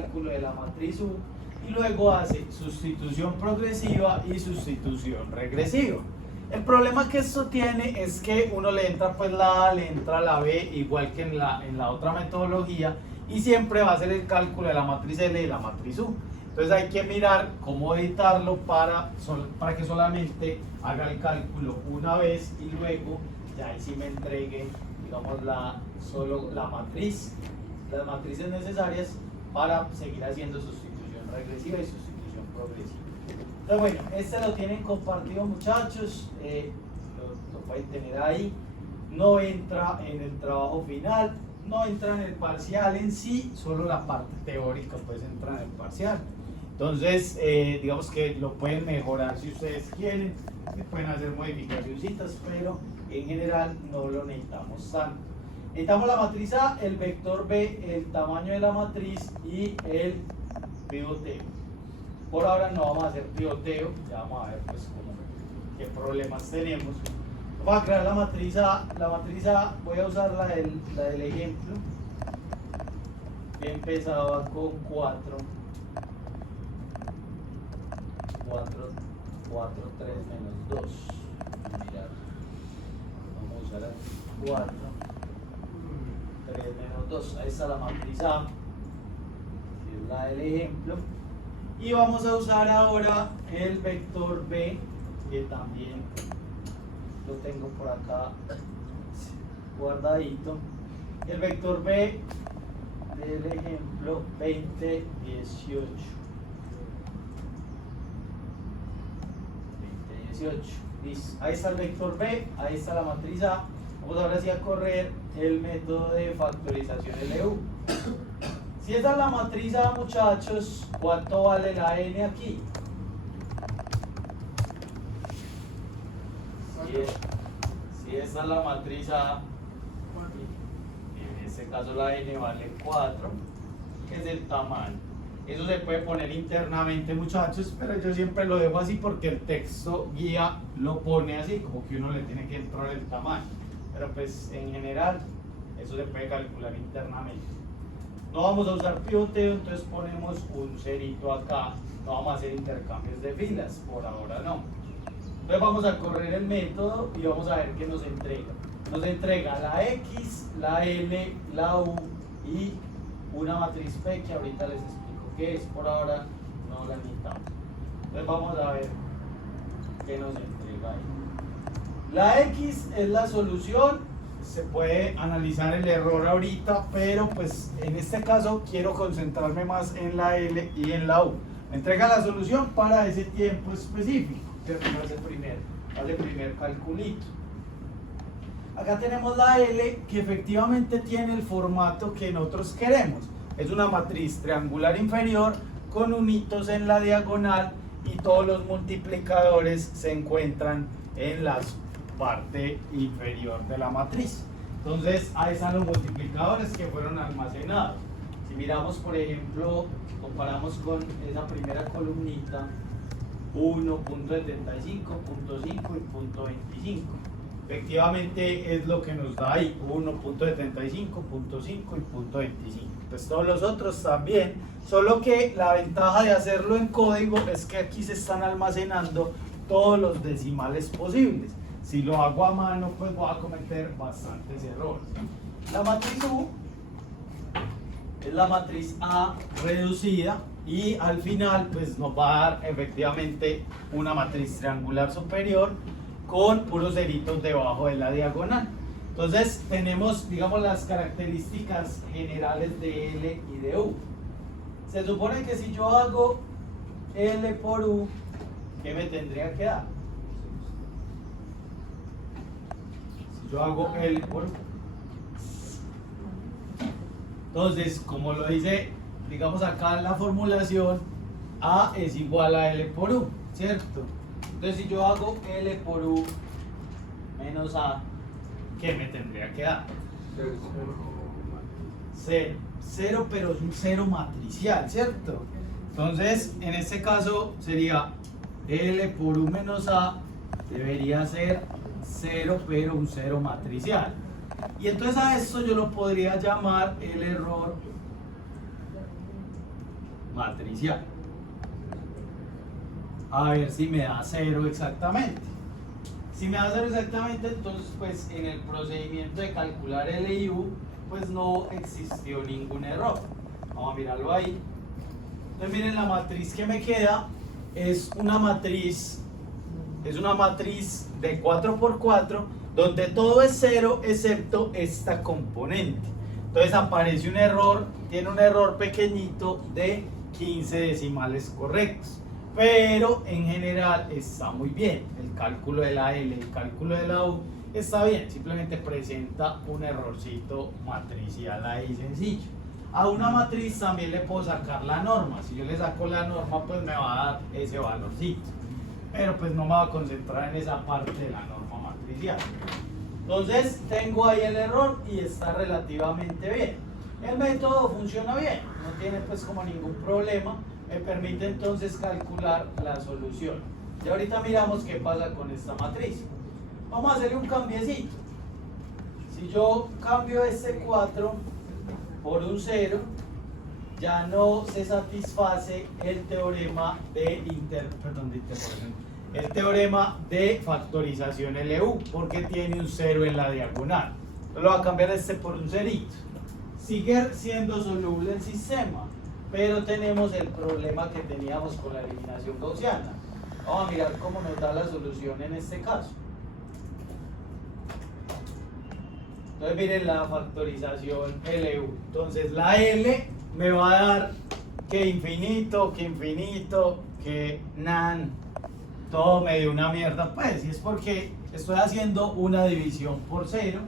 cálculo de la matriz U y luego hace sustitución progresiva y sustitución regresiva. El problema que esto tiene es que uno le entra pues la A, le entra la B, igual que en la otra metodología, y siempre va a hacer el cálculo de la matriz L y la matriz U. Entonces hay que mirar cómo editarlo para que solamente haga el cálculo una vez y luego ya ahí sí me entregue, digamos, solo la matriz, las matrices necesarias para seguir haciendo sustitución regresiva y sustitución progresiva. Entonces bueno, este lo tienen compartido, muchachos, lo pueden tener ahí, no entra en el trabajo final, no entra en el parcial en sí, solo la parte teórica pues entra en el parcial. Entonces, digamos que lo pueden mejorar si ustedes quieren, pueden hacer modificacioncitas, pero en general no lo necesitamos tanto. Necesitamos la matriz A, el vector B, el tamaño de la matriz y el pivoteo. Por ahora no vamos a hacer pivoteo, ya vamos a ver pues qué problemas tenemos. Vamos a crear la matriz A. La matriz A voy a usar la del ejemplo. Empezaba con 4, 3 menos 2. Mirad. Vamos a usar aquí 4, 3 menos 2. Ahí está la matriz A, que es la del ejemplo. Y vamos a usar ahora el vector B, que también lo tengo por acá guardadito. El vector B del ejemplo 20, 18. 20, 18. Listo. Ahí está el vector B, ahí está la matriz A. Vamos ahora sí a correr el método de factorización LU. Si esa es la matriz A, muchachos, ¿cuánto vale la n aquí? Si esta es la matriz A, en este caso la n vale 4, que es el tamaño. Eso se puede poner internamente, muchachos, pero yo siempre lo dejo así porque el texto guía lo pone así, como que uno le tiene que entrar el tamaño. Pero pues en general, eso se puede calcular internamente. No vamos a usar pivoteo, entonces ponemos un cerito acá. No vamos a hacer intercambios de filas, por ahora no. Entonces vamos a correr el método y vamos a ver qué nos entrega. Nos entrega la X, la L, la U y una matriz P que ahorita les explico qué es. Por ahora no la necesitamos. Entonces vamos a ver qué nos entrega ahí. La X es la solución. Se puede analizar el error ahorita, pero pues en este caso quiero concentrarme más en la L y en la U. Me entrega la solución para ese tiempo específico, que hace el primer calculito. Acá tenemos la L, que efectivamente tiene el formato que nosotros queremos. Es una matriz triangular inferior con unitos en la diagonal y todos los multiplicadores se encuentran en la parte inferior de la matriz. Entonces ahí están los multiplicadores que fueron almacenados. Si miramos, por ejemplo, comparamos con esa primera columnita, 1, punto 75, punto 5 y punto 25. Efectivamente es lo que nos da ahí, 1, punto 75, punto 5 y punto 25. Pues todos los otros también, solo que la ventaja de hacerlo en código es que aquí se están almacenando todos los decimales posibles. Si lo hago a mano, pues voy a cometer bastantes errores. La matriz U es la matriz A reducida y al final pues nos va a dar efectivamente una matriz triangular superior con puros ceritos debajo de la diagonal. Entonces tenemos, digamos, las características generales de L y de U. Se supone que si yo hago L por U, ¿qué me tendría que dar? Si yo hago L por U. Entonces, como lo dice, digamos acá en la formulación, A es igual a L por U, ¿cierto? Entonces, si yo hago L por U menos A, ¿qué me tendría que dar? 0. 0, pero es un 0 matricial, ¿cierto? Entonces, en este caso sería L por U menos A debería ser 0, pero un 0 matricial. Y entonces a esto yo lo podría llamar el error matricial. A ver si me da 0 exactamente. Si me da 0 exactamente, entonces pues en el procedimiento de calcular L y U, pues no existió ningún error. Vamos a mirarlo ahí. Entonces miren, la matriz que me queda es una matriz de 4 por 4, donde todo es 0 excepto esta componente. Entonces aparece un error, tiene un error pequeñito de 15 decimales correctos. Pero en general está muy bien. El cálculo de la L, el cálculo de la U está bien. Simplemente presenta un errorcito matricial ahí sencillo. A una matriz también le puedo sacar la norma. Si yo le saco la norma, pues me va a dar ese valorcito. Pero pues no me va a concentrar en esa parte de la norma matricial. Entonces tengo ahí el error y está relativamente bien. El método funciona bien, no tiene pues como ningún problema. Me permite entonces calcular la solución. Y ahorita miramos qué pasa con esta matriz. Vamos a hacerle un cambiecito. Si yo cambio este 4 por un 0, ya no se satisface el teorema de el teorema de factorización LU, porque tiene un 0 en la diagonal. Entonces lo voy a cambiar este por un cerito. Sigue siendo soluble el sistema, pero tenemos el problema que teníamos con la eliminación gaussiana. Vamos a mirar cómo nos da la solución en este caso. Entonces miren la factorización LU. Entonces la L me va a dar que infinito, que nan. Todo me dio una mierda, pues, y es porque estoy haciendo una división por 0,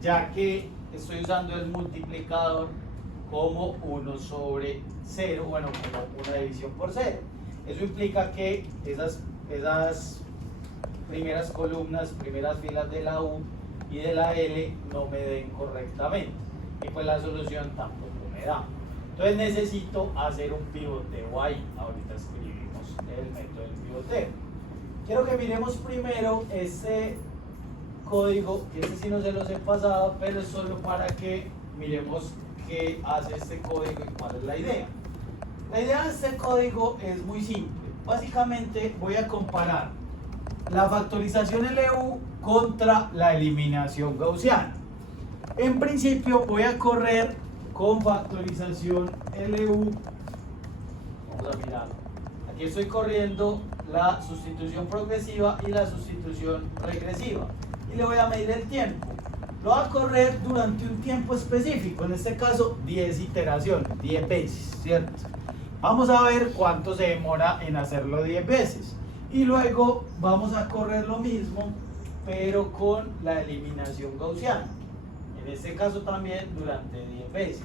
ya que estoy usando el multiplicador como 1 sobre 0, bueno, como una división por 0. Eso implica que esas primeras columnas, primeras filas de la U y de la L no me den correctamente, y pues la solución tampoco me da. Entonces necesito hacer un pivoteo ahí. Ahorita escribimos el método del pivoteo. Quiero que miremos primero este código, que este sí no se los he pasado, pero es solo para que miremos qué hace este código y cuál es la idea. La idea de este código es muy simple. Básicamente voy a comparar la factorización LU contra la eliminación gaussiana. En principio voy a correr con factorización LU. Vamos a mirar. Aquí estoy corriendo la sustitución progresiva y la sustitución regresiva. Y le voy a medir el tiempo. Lo voy a correr durante un tiempo específico, en este caso 10 iteraciones, 10 veces, ¿cierto? Vamos a ver cuánto se demora en hacerlo 10 veces. Y luego vamos a correr lo mismo, pero con la eliminación gaussiana. En este caso también durante 10 veces.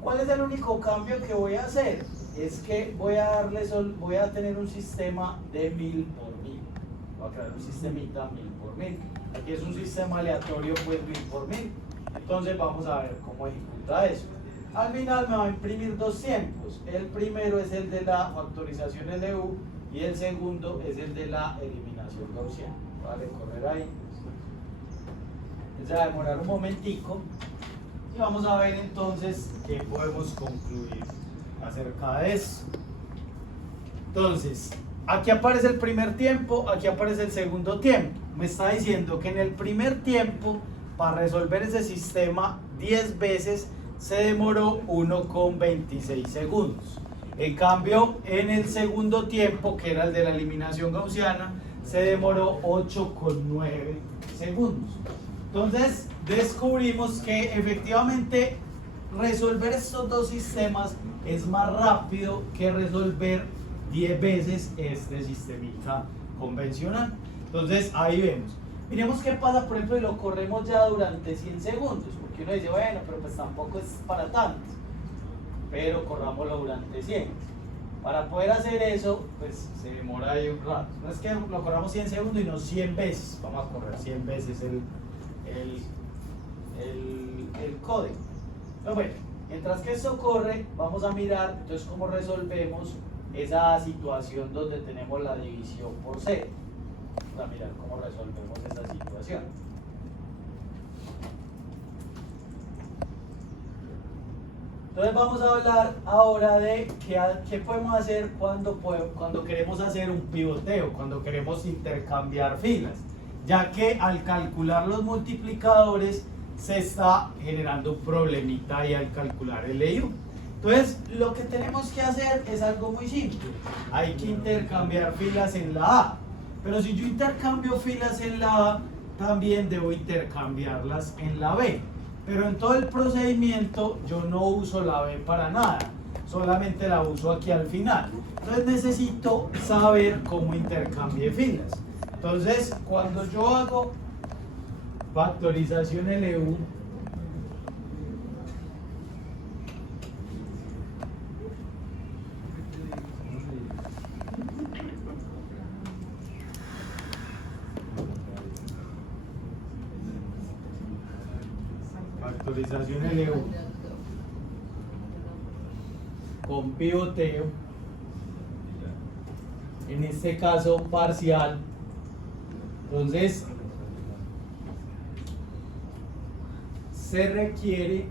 ¿Cuál es el único cambio que voy a hacer? Es que voy a tener un sistema de 1000 por 1000. Voy a crear un sistemita 1000 por 1000. Aquí es un sistema aleatorio, pues 1000 por 1000. Entonces vamos a ver cómo ejecuta eso. Al final me va a imprimir dos tiempos. El primero es el de la factorización LU y el segundo es el de la eliminación gaussiana. Vale, correr ahí. Se va a demorar un momentico y vamos a ver entonces qué podemos concluir acerca de eso. Entonces, aquí aparece el primer tiempo, aquí aparece el segundo tiempo. Me está diciendo que en el primer tiempo, para resolver ese sistema 10 veces, se demoró 1,26 segundos. En cambio, en el segundo tiempo, que era el de la eliminación gaussiana, se demoró 8,9 segundos. Entonces, descubrimos que efectivamente resolver estos dos sistemas es más rápido que resolver 10 veces este sistemita convencional. Entonces, ahí vemos. Miremos qué pasa, por ejemplo, y lo corremos ya durante 100 segundos, porque uno dice, bueno, pero pues tampoco es para tanto, pero corrámoslo durante 100. Para poder hacer eso, pues se demora ahí un rato. No es que lo corramos 100 segundos y no 100 veces, vamos a correr 100 veces el código. Pero bueno, mientras que esto corre, vamos a mirar entonces cómo resolvemos esa situación donde tenemos la división por 0. Vamos a mirar cómo resolvemos esa situación. Entonces vamos a hablar ahora de qué podemos hacer cuando queremos hacer un pivoteo, cuando queremos intercambiar filas, ya que al calcular los multiplicadores se está generando un problemita ahí al calcular el LU. Entonces lo que tenemos que hacer es algo muy simple, hay que intercambiar filas en la A, pero si yo intercambio filas en la A, también debo intercambiarlas en la B. Pero en todo el procedimiento yo no uso la B para nada, solamente la uso aquí al final. Entonces necesito saber cómo intercambié filas. Entonces cuando yo hago factorización LU, factorización LU con pivoteo, en este caso parcial, entonces se requiere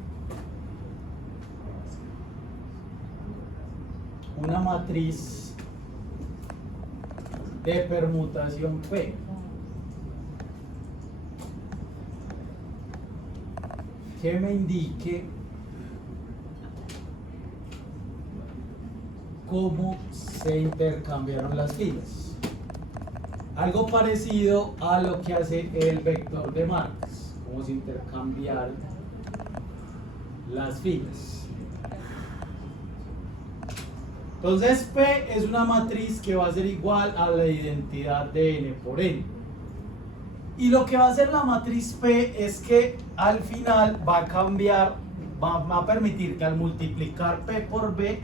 una matriz de permutación P. Que me indique cómo se intercambiaron las filas. Algo parecido a lo que hace el vector de Marx, cómo se intercambiaron las filas. Entonces P es una matriz que va a ser igual a la identidad de N por N. Y lo que va a hacer la matriz P es que al final va a cambiar, va a permitir que al multiplicar P por B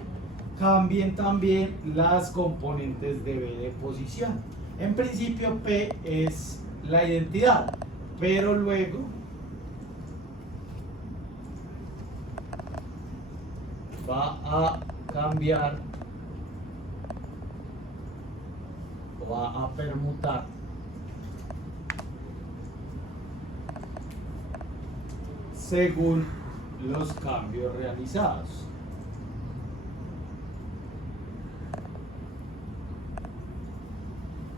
cambien también las componentes de B de posición. En principio P es la identidad, pero luego va a cambiar o va a permutar según los cambios realizados.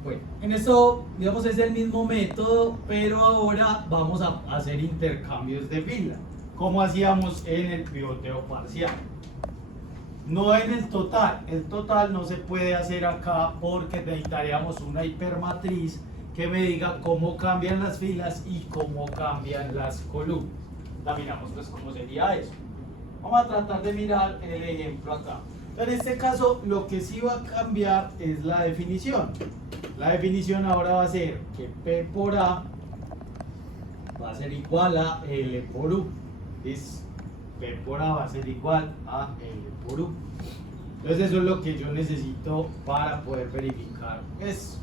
Bueno, en esto, digamos, es el mismo método, pero ahora vamos a hacer intercambios de fila, como hacíamos en el pivoteo parcial. No en el total no se puede hacer acá porque necesitaríamos una hipermatriz que me diga cómo cambian las filas y cómo cambian las columnas. Miramos pues cómo sería eso. Vamos a tratar de mirar el ejemplo acá. En este caso lo que sí va a cambiar es la definición. La definición ahora va a ser que P por A va a ser igual a L por U. ¿Ves? P por A va a ser igual a L por U. Entonces eso es lo que yo necesito para poder verificar eso.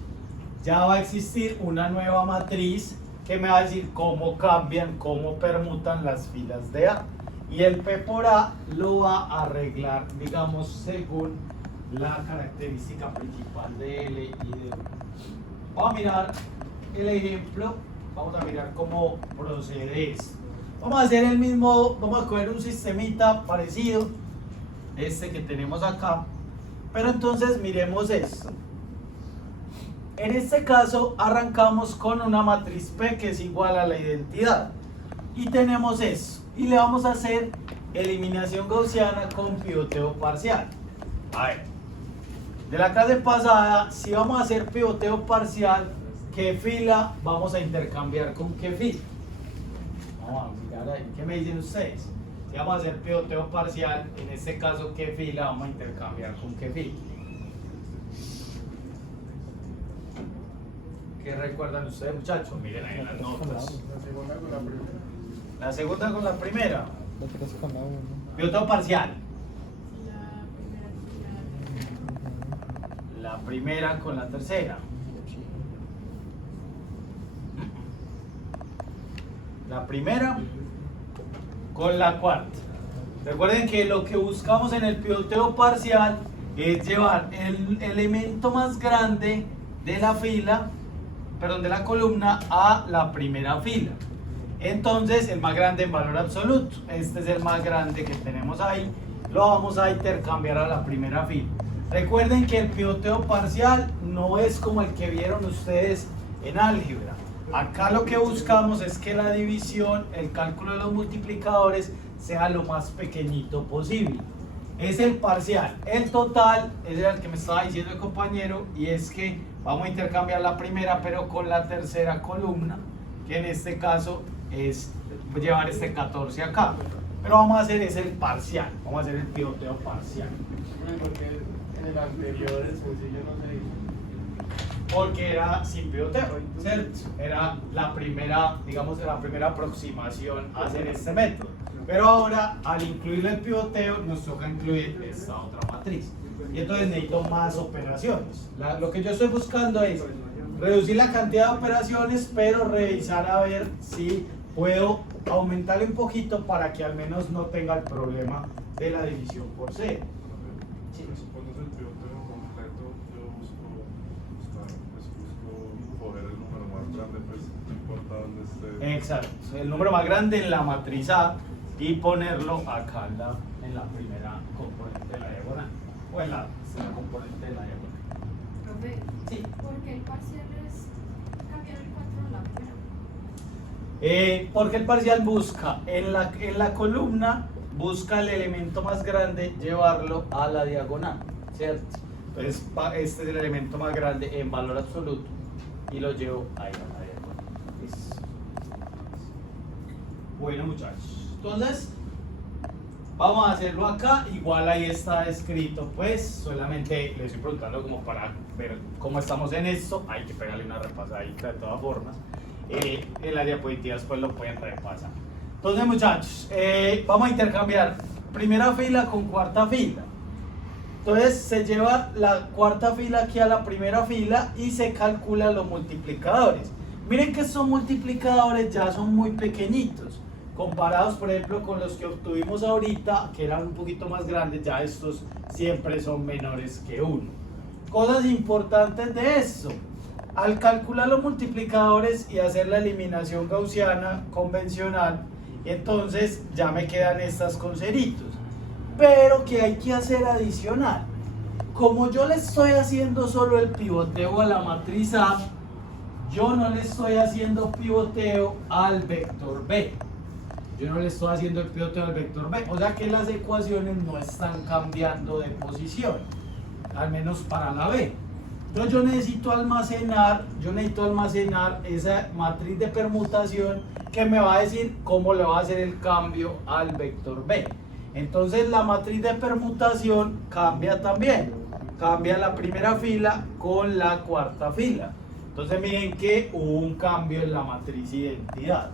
Ya va a existir una nueva matriz que me va a decir cómo cambian, cómo permutan las filas de A. Y el P por A lo va a arreglar, digamos, según la característica principal de L y de U. Vamos a mirar el ejemplo, vamos a mirar cómo procede esto. Vamos a hacer el mismo, vamos a coger un sistemita parecido, este que tenemos acá, pero entonces miremos esto. En este caso arrancamos con una matriz P que es igual a la identidad y tenemos eso y le vamos a hacer eliminación gaussiana con pivoteo parcial. A ver, de la clase pasada, si vamos a hacer pivoteo parcial, ¿qué fila vamos a intercambiar con qué fila? Vamos a mirar ahí, ¿qué me dicen ustedes? Si vamos a hacer pivoteo parcial, en este caso, ¿qué fila vamos a intercambiar con qué fila? ¿Qué recuerdan ustedes, muchachos? Miren ahí las notas. La segunda con la primera. Pivoteo parcial. La primera con la tercera. La primera con la cuarta. Recuerden que lo que buscamos en el pivoteo parcial es llevar el elemento más grande de la fila, perdón, de la columna a la primera fila. Entonces el más grande en valor absoluto, este es el más grande que tenemos ahí lo vamos a intercambiar a la primera fila. Recuerden que el pivoteo parcial no es como el que vieron ustedes en álgebra. Acá lo que buscamos es que la división, el cálculo de los multiplicadores, sea lo más pequeñito posible. Es el parcial. El total es el que me estaba diciendo el compañero, y es que vamos a intercambiar la primera pero con la tercera columna, que en este caso es llevar este 14 acá. Pero vamos a hacer es el parcial, vamos a hacer el pivoteo parcial. Porque en el anterior el sencillo no se hizo. Porque era sin pivoteo, ¿cierto? Era la primera, digamos, la primera aproximación a hacer este método. Pero ahora, al incluir el pivoteo, nos toca incluir esta otra matriz. Y entonces necesito más operaciones. Lo que yo estoy buscando es reducir la cantidad de operaciones, pero revisar a ver si puedo aumentarle un poquito para que al menos no tenga el problema de la división por C. Si pones el pivoteo completo, yo busco coger el número más grande, pues no importa dónde esté. Exacto, el número más grande en la matriz A y ponerlo acá en la primera componente de la diagonal, o en la componente de la diagonal. Profe, Sí. ¿por qué el parcial es cambiar el 4 en la primera? Porque el parcial busca en la columna, busca el elemento más grande, llevarlo a la diagonal, ¿cierto? Entonces este es el elemento más grande en valor absoluto y lo llevo ahí a la diagonal. Listo. Bueno, muchachos, entonces vamos a hacerlo acá. Igual ahí está escrito, pues solamente les estoy preguntando como para ver cómo estamos en esto. Hay que pegarle una repasadita de todas formas. En las diapositivas pues lo pueden repasar. Entonces, muchachos, vamos a intercambiar primera fila con cuarta fila. Entonces se lleva la cuarta fila aquí a la primera fila y se calculan los multiplicadores. Miren que estos multiplicadores ya son muy pequeñitos comparados, por ejemplo, con los que obtuvimos ahorita, que eran un poquito más grandes. Ya estos siempre son menores que 1. Cosas importantes de esto: al calcular los multiplicadores y hacer la eliminación gaussiana convencional, entonces ya me quedan estas con ceritos. Pero ¿qué hay que hacer adicional? Como yo le estoy haciendo solo el pivoteo a la matriz A, yo no le estoy haciendo pivoteo al vector B. Yo no le estoy haciendo el pivoteo al vector B. O sea que las ecuaciones no están cambiando de posición, al menos para la B. Entonces yo necesito almacenar esa matriz de permutación que me va a decir cómo le va a hacer el cambio al vector B. Entonces la matriz de permutación cambia también. Cambia la primera fila con la cuarta fila. Entonces miren que hubo un cambio en la matriz identidad.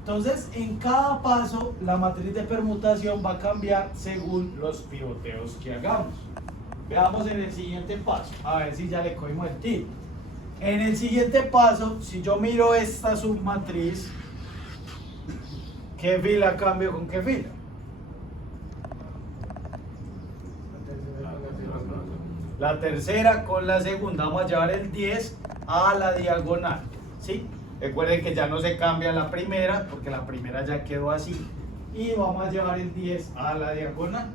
Entonces en cada paso la matriz de permutación va a cambiar según los pivoteos que hagamos. Veamos en el siguiente paso, a ver si ya le cogimos el tiro. En el siguiente paso, si yo miro esta submatriz, ¿qué fila cambio con qué fila? La tercera con la segunda. Vamos a llevar el 10 a la diagonal, ¿sí? Recuerden que ya no se cambia la primera, porque la primera ya quedó así. Y vamos a llevar el 10 a la diagonal.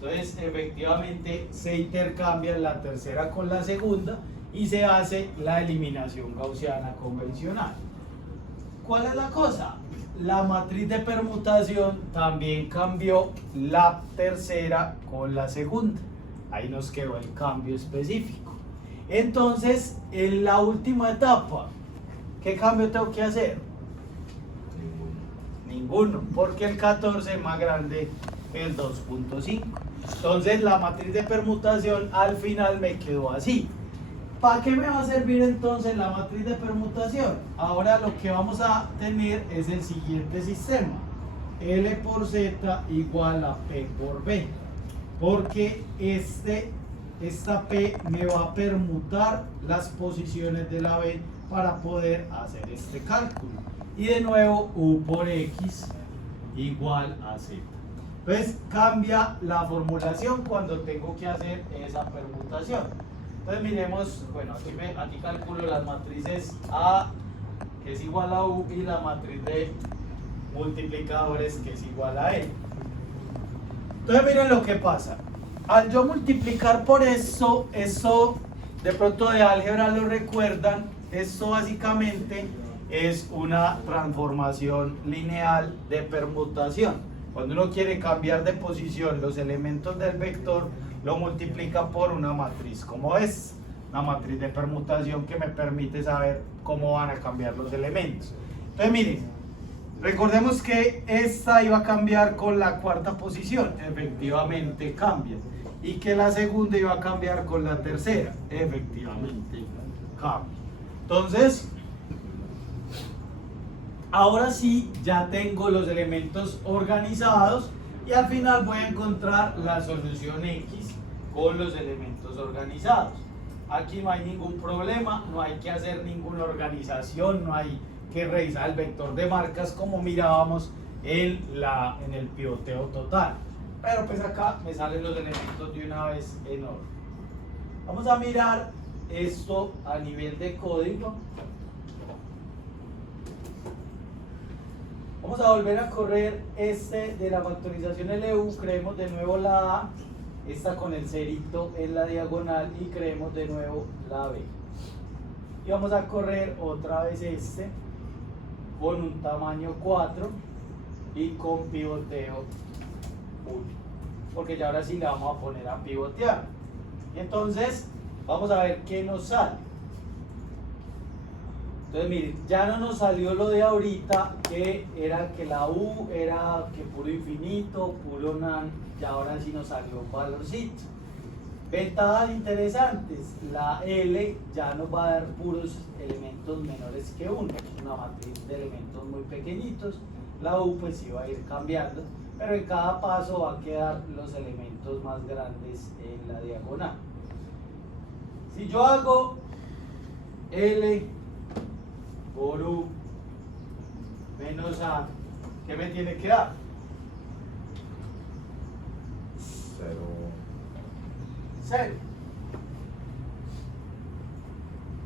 Entonces, efectivamente, se intercambia la tercera con la segunda y se hace la eliminación gaussiana convencional. ¿Cuál es la cosa? La matriz de permutación también cambió la tercera con la segunda. Ahí nos quedó el cambio específico. Entonces, en la última etapa, ¿qué cambio tengo que hacer? Ninguno, porque el 14 es más grande que el 2.5. Entonces la matriz de permutación al final me quedó así. ¿Para qué me va a servir entonces la matriz de permutación? Ahora lo que vamos a tener es el siguiente sistema: L por Z igual a P por B, porque esta P me va a permutar las posiciones de la B para poder hacer este cálculo. Y de nuevo U por X igual a Z. Entonces cambia la formulación cuando tengo que hacer esa permutación. Entonces miremos, bueno, aquí calculo las matrices A, que es igual a U, y la matriz de multiplicadores, que es igual a L. Entonces miren lo que pasa. Al yo multiplicar por eso de pronto de álgebra lo recuerdan, esto básicamente es una transformación lineal de permutación. Cuando uno quiere cambiar de posición los elementos del vector, lo multiplica por una matriz, como es una matriz de permutación que me permite saber cómo van a cambiar los elementos. Entonces miren, recordemos que esta iba a cambiar con la cuarta posición, efectivamente cambia, y que la segunda iba a cambiar con la tercera, efectivamente cambia. Entonces, ahora sí ya tengo los elementos organizados y al final voy a encontrar la solución X con los elementos organizados. Aquí no hay ningún problema, no hay que hacer ninguna organización, no hay que revisar el vector de marcas como mirábamos en el pivoteo total. Pero pues acá me salen los elementos de una vez en orden. Vamos a mirar esto a nivel de código. Vamos a volver a correr este de la factorización LU, creemos de nuevo la A, esta con el cerito en la diagonal y creemos de nuevo la B. Y vamos a correr otra vez este con un tamaño 4 y con pivoteo 1, porque ya ahora sí la vamos a poner a pivotear. Y entonces vamos a ver qué nos sale. Entonces miren, ya no nos salió lo de ahorita, que era que la U era que puro infinito, puro nan, y ahora sí nos salió un valorcito. Ventajas interesantes, la L ya nos va a dar puros elementos menores que 1, es una matriz de elementos muy pequeñitos. La U pues sí va a ir cambiando, pero en cada paso va a quedar los elementos más grandes en la diagonal. Si yo hago L por U menos A, ¿qué me tiene que dar? 0.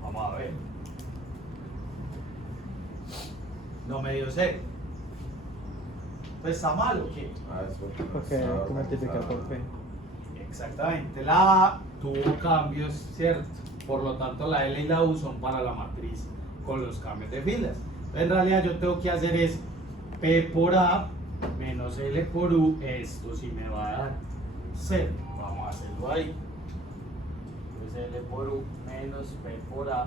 Vamos a ver. No me dio 0. Pues está mal o qué? Porque hay que multiplicar por P. Exactamente. La A tuvo cambios, ¿cierto? Por lo tanto la L y la U son para la matriz con los cambios de filas. En realidad yo tengo que hacer es P por A menos L por U. Esto sí me va a dar 0. Vamos a hacerlo ahí. Entonces L por U menos P por A.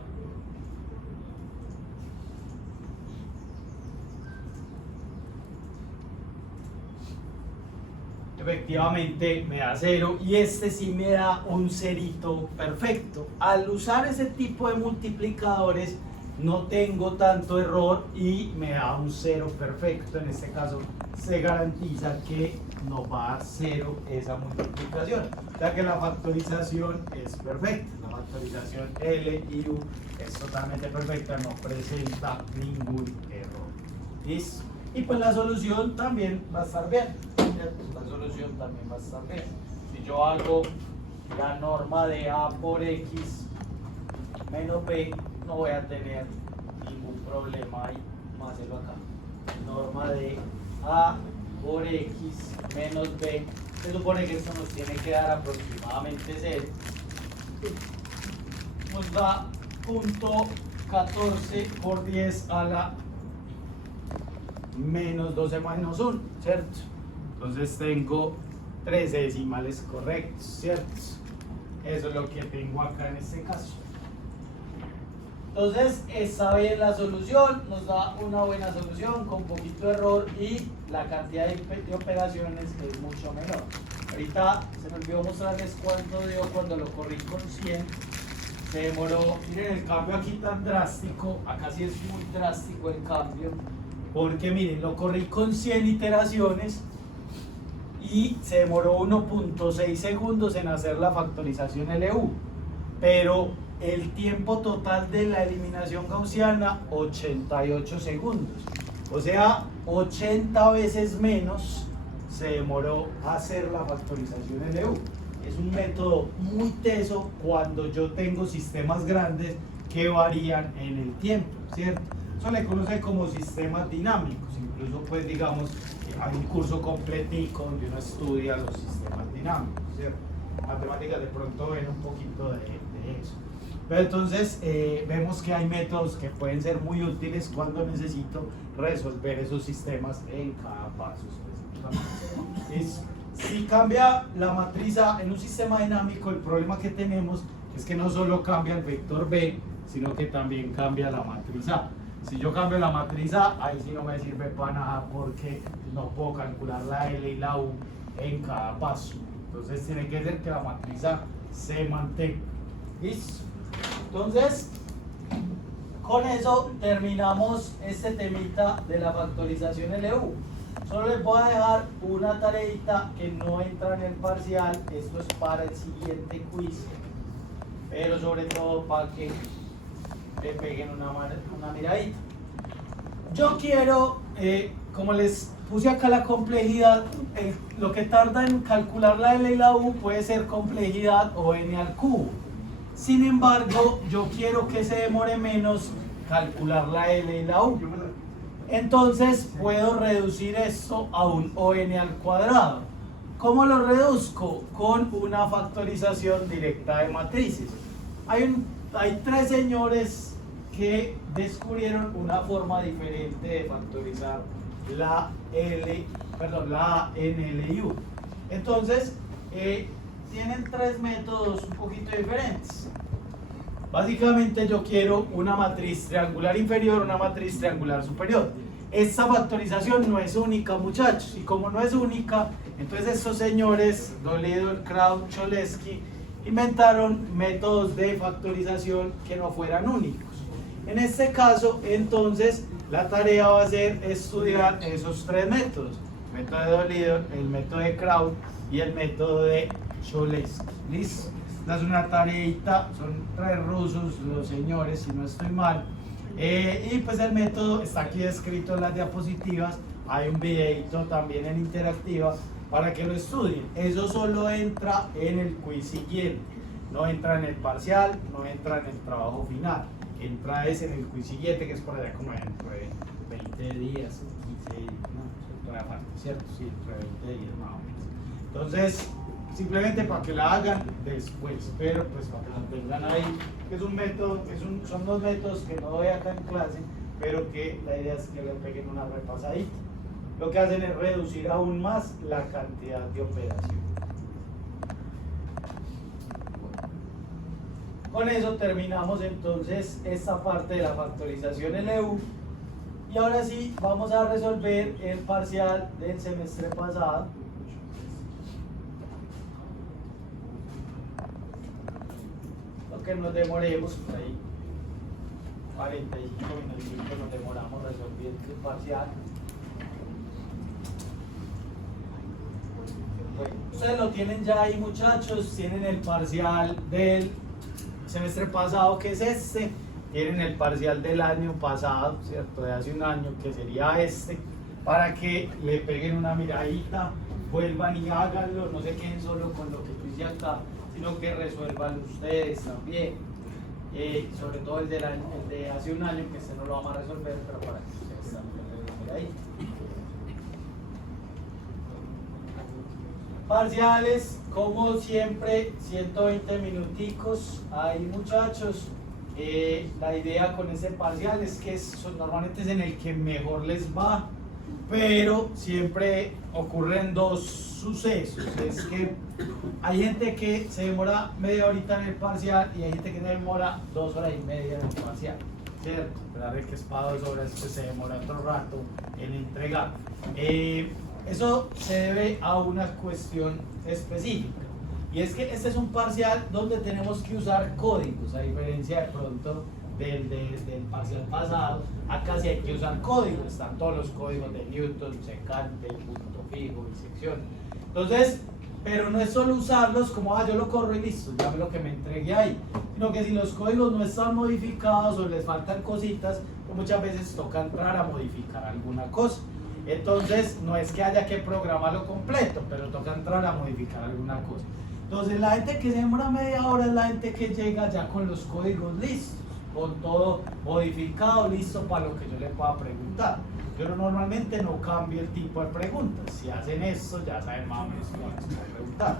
Efectivamente me da 0 y este sí me da un cerito perfecto. Al usar ese tipo de multiplicadores no tengo tanto error y me da un 0 perfecto. En este caso se garantiza que nos va a dar 0 esa multiplicación, ya que la factorización es perfecta. La factorización L y U es totalmente perfecta, no presenta ningún error. ¿Listo? Y pues la solución también va a estar bien. La solución también va a estar bien. Si yo hago la norma de A por X menos B, no voy a tener ningún problema ahí. Vamos a hacerlo acá. Norma de A por X menos B. Se supone que esto nos tiene que dar aproximadamente 0. Nos da punto 14 por 10 a la menos 12 menos 1, ¿cierto? Entonces tengo 13 decimales correctos, ¿cierto? Eso es lo que tengo acá en este caso. Entonces, esta vez la solución nos da una buena solución con poquito error y la cantidad de operaciones es mucho menor. Ahorita se me olvidó mostrarles cuánto dio cuando lo corrí con 100. Se demoró, miren el cambio aquí tan drástico, acá sí es muy drástico el cambio, porque miren, lo corrí con 100 iteraciones y se demoró 1.6 segundos en hacer la factorización LU, pero el tiempo total de la eliminación gaussiana 88 segundos, o sea 80 veces menos se demoró hacer la factorización LU. Es un método muy teso cuando yo tengo sistemas grandes que varían en el tiempo, ¿cierto? Eso le conoce como sistemas dinámicos. Incluso, pues, digamos, hay un curso completico donde uno estudia los sistemas dinámicos, ¿cierto? Matemáticas de pronto ven un poquito de eso. Pero entonces vemos que hay métodos que pueden ser muy útiles cuando necesito resolver esos sistemas en cada paso específicamente. Si cambia la matriz A en un sistema dinámico, el problema que tenemos es que no solo cambia el vector B, sino que también cambia la matriz A. Si yo cambio la matriz A, ahí sí no me sirve para nada porque no puedo calcular la L y la U en cada paso. Entonces tiene que ser que la matriz A se mantenga. ¿Listo? Entonces, con eso terminamos este temita de la factorización LU. Solo les voy a dejar una tareita que no entra en el parcial. Esto es para el siguiente quiz, pero sobre todo para que le peguen una miradita. Yo quiero, como les puse acá la complejidad, lo que tarda en calcular la L y la U puede ser complejidad o n al cubo. Sin embargo, yo quiero que se demore menos calcular la L y la U. Entonces puedo reducir esto a un ON al cuadrado. ¿Cómo lo reduzco? Con una factorización directa de matrices. Hay tres señores que descubrieron una forma diferente de factorizar la A, N, L y U. Entonces, tienen tres métodos un poquito diferentes. Básicamente yo quiero una matriz triangular inferior, una matriz triangular superior. Esta factorización no es única, muchachos, y como no es única, entonces estos señores, Doolittle, Kraut, Cholesky, inventaron métodos de factorización que no fueran únicos. En este caso, entonces, la tarea va a ser estudiar esos tres métodos: el método de Doolittle, el método de Kraut y el método de Cholesky. ¿Listo? Esta es una tareita, son tres rusos los señores, si no estoy mal. Y pues el método está aquí descrito en las diapositivas. Hay un videito también en interactiva para que lo estudien. Eso solo entra en el quiz siguiente, no entra en el parcial, no entra en el trabajo final, entra en el quiz siguiente, que es por allá como dentro de 20 días, 15 días, no, todavía falta, ¿cierto? Sí, dentro de 20 días más o menos. Entonces, simplemente para que la hagan después, pero pues para que lo tengan ahí, que es un método, son dos métodos que no doy acá en clase, pero que la idea es que le peguen una repasadita. Lo que hacen es reducir aún más la cantidad de operaciones. Con eso terminamos entonces esta parte de la factorización LU, y ahora sí vamos a resolver el parcial del semestre pasado. Que nos demoremos por ahí 45 minutos, nos demoramos resolviendo el parcial. Bueno, ustedes lo tienen ya ahí, muchachos. Tienen el parcial del semestre pasado, que es este, tienen el parcial del año pasado, ¿cierto? De hace un año, que sería este, para que le peguen una miradita, vuelvan y háganlo, no se queden solo con lo que yo hice acá, sino que resuelvan ustedes también, sobre todo el de hace un año, que este no lo vamos a resolver, pero para que ustedes también lo vean ahí. Parciales, como siempre, 120 minuticos ahí, muchachos. La idea con ese parcial es que normalmente es en el que mejor les va, pero siempre ocurren dos sucesos. Es que hay gente que se demora media horita en el parcial y hay gente que se demora 2 horas y media en el parcial, ¿cierto? Pero el que es para 2 horas, que se demora otro rato en entregar. Eso se debe a una cuestión específica, y es que este es un parcial donde tenemos que usar códigos, a diferencia de pronto del parcial pasado. Acá sí hay que usar códigos, están todos los códigos de Newton, secante, punto fijo y sección. Entonces, pero no es solo usarlos como, yo lo corro y listo, ya ve lo que me entregué ahí, sino que si los códigos no están modificados o les faltan cositas, pues muchas veces toca entrar a modificar alguna cosa. Entonces, no es que haya que programarlo completo, pero toca entrar a modificar alguna cosa. Entonces, la gente que se demora media hora es la gente que llega ya con los códigos listos. con todo modificado, listo para lo que yo le pueda preguntar. Pero normalmente no cambio el tipo de preguntas. Si hacen esto, ya saben más o menos cómo les voy a preguntar.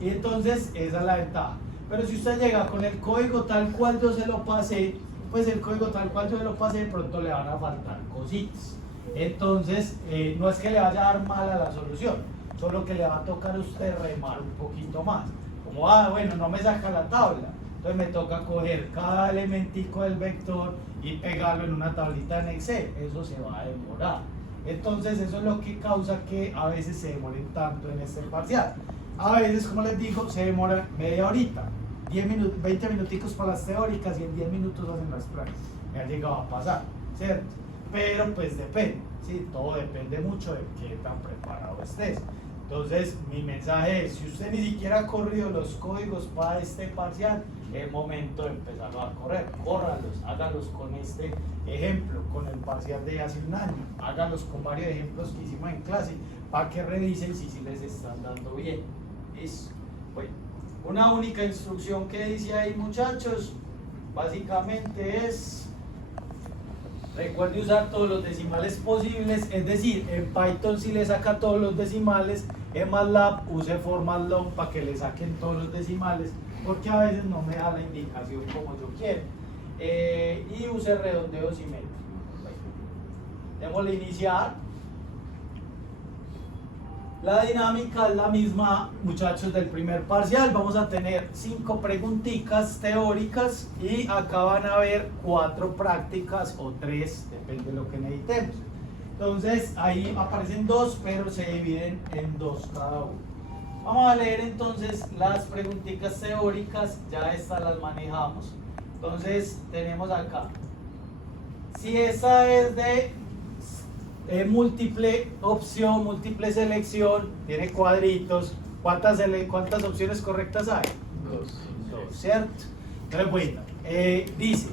Y entonces, esa es la ventaja. Pero si usted llega con el código tal cual yo se lo pasé, pues el código tal cual yo se lo pasé, de pronto le van a faltar cositas. Entonces, no es que le vaya a dar mal a la solución, solo que le va a tocar a usted remar un poquito más. Como, bueno, no me saca la tabla, entonces me toca coger cada elementico del vector y pegarlo en una tablita en Excel. Eso se va a demorar. Entonces, eso es lo que causa que a veces se demoren tanto en este parcial. A veces, como les digo, se demora media horita, 20 minuticos para las teóricas y en 10 minutos hacen las prácticas. Me ha llegado a pasar, ¿cierto? Pero pues depende, ¿sí? Todo depende mucho de qué tan preparado estés. Entonces, mi mensaje es, si usted ni siquiera ha corrido los códigos para este parcial, es momento de empezarlo a correr. Córralos, hágalos con este ejemplo, con el parcial de hace un año. Hágalos con varios ejemplos que hicimos en clase, para que revisen si les están dando bien. ¿Listo? Bueno, una única instrucción que dice ahí, muchachos, básicamente es... Recuerde usar todos los decimales posibles, es decir, en Python si le saca todos los decimales, en MATLAB use format long para que le saquen todos los decimales, porque a veces no me da la indicación como yo quiero. Y use redondeo simétrico. Démosle iniciar. La dinámica es la misma, muchachos, del primer parcial. Vamos a tener 5 preguntitas teóricas y acá van a haber 4 prácticas o 3, depende de lo que necesitemos. Entonces ahí aparecen 2, pero se dividen en 2 cada uno. Vamos a leer entonces las preguntitas teóricas, ya estas las manejamos. Entonces tenemos acá, si esa es de múltiple opción, múltiple selección, tiene cuadritos, ¿cuántas opciones correctas hay? 2, ¿cierto? Entonces, bueno, dice,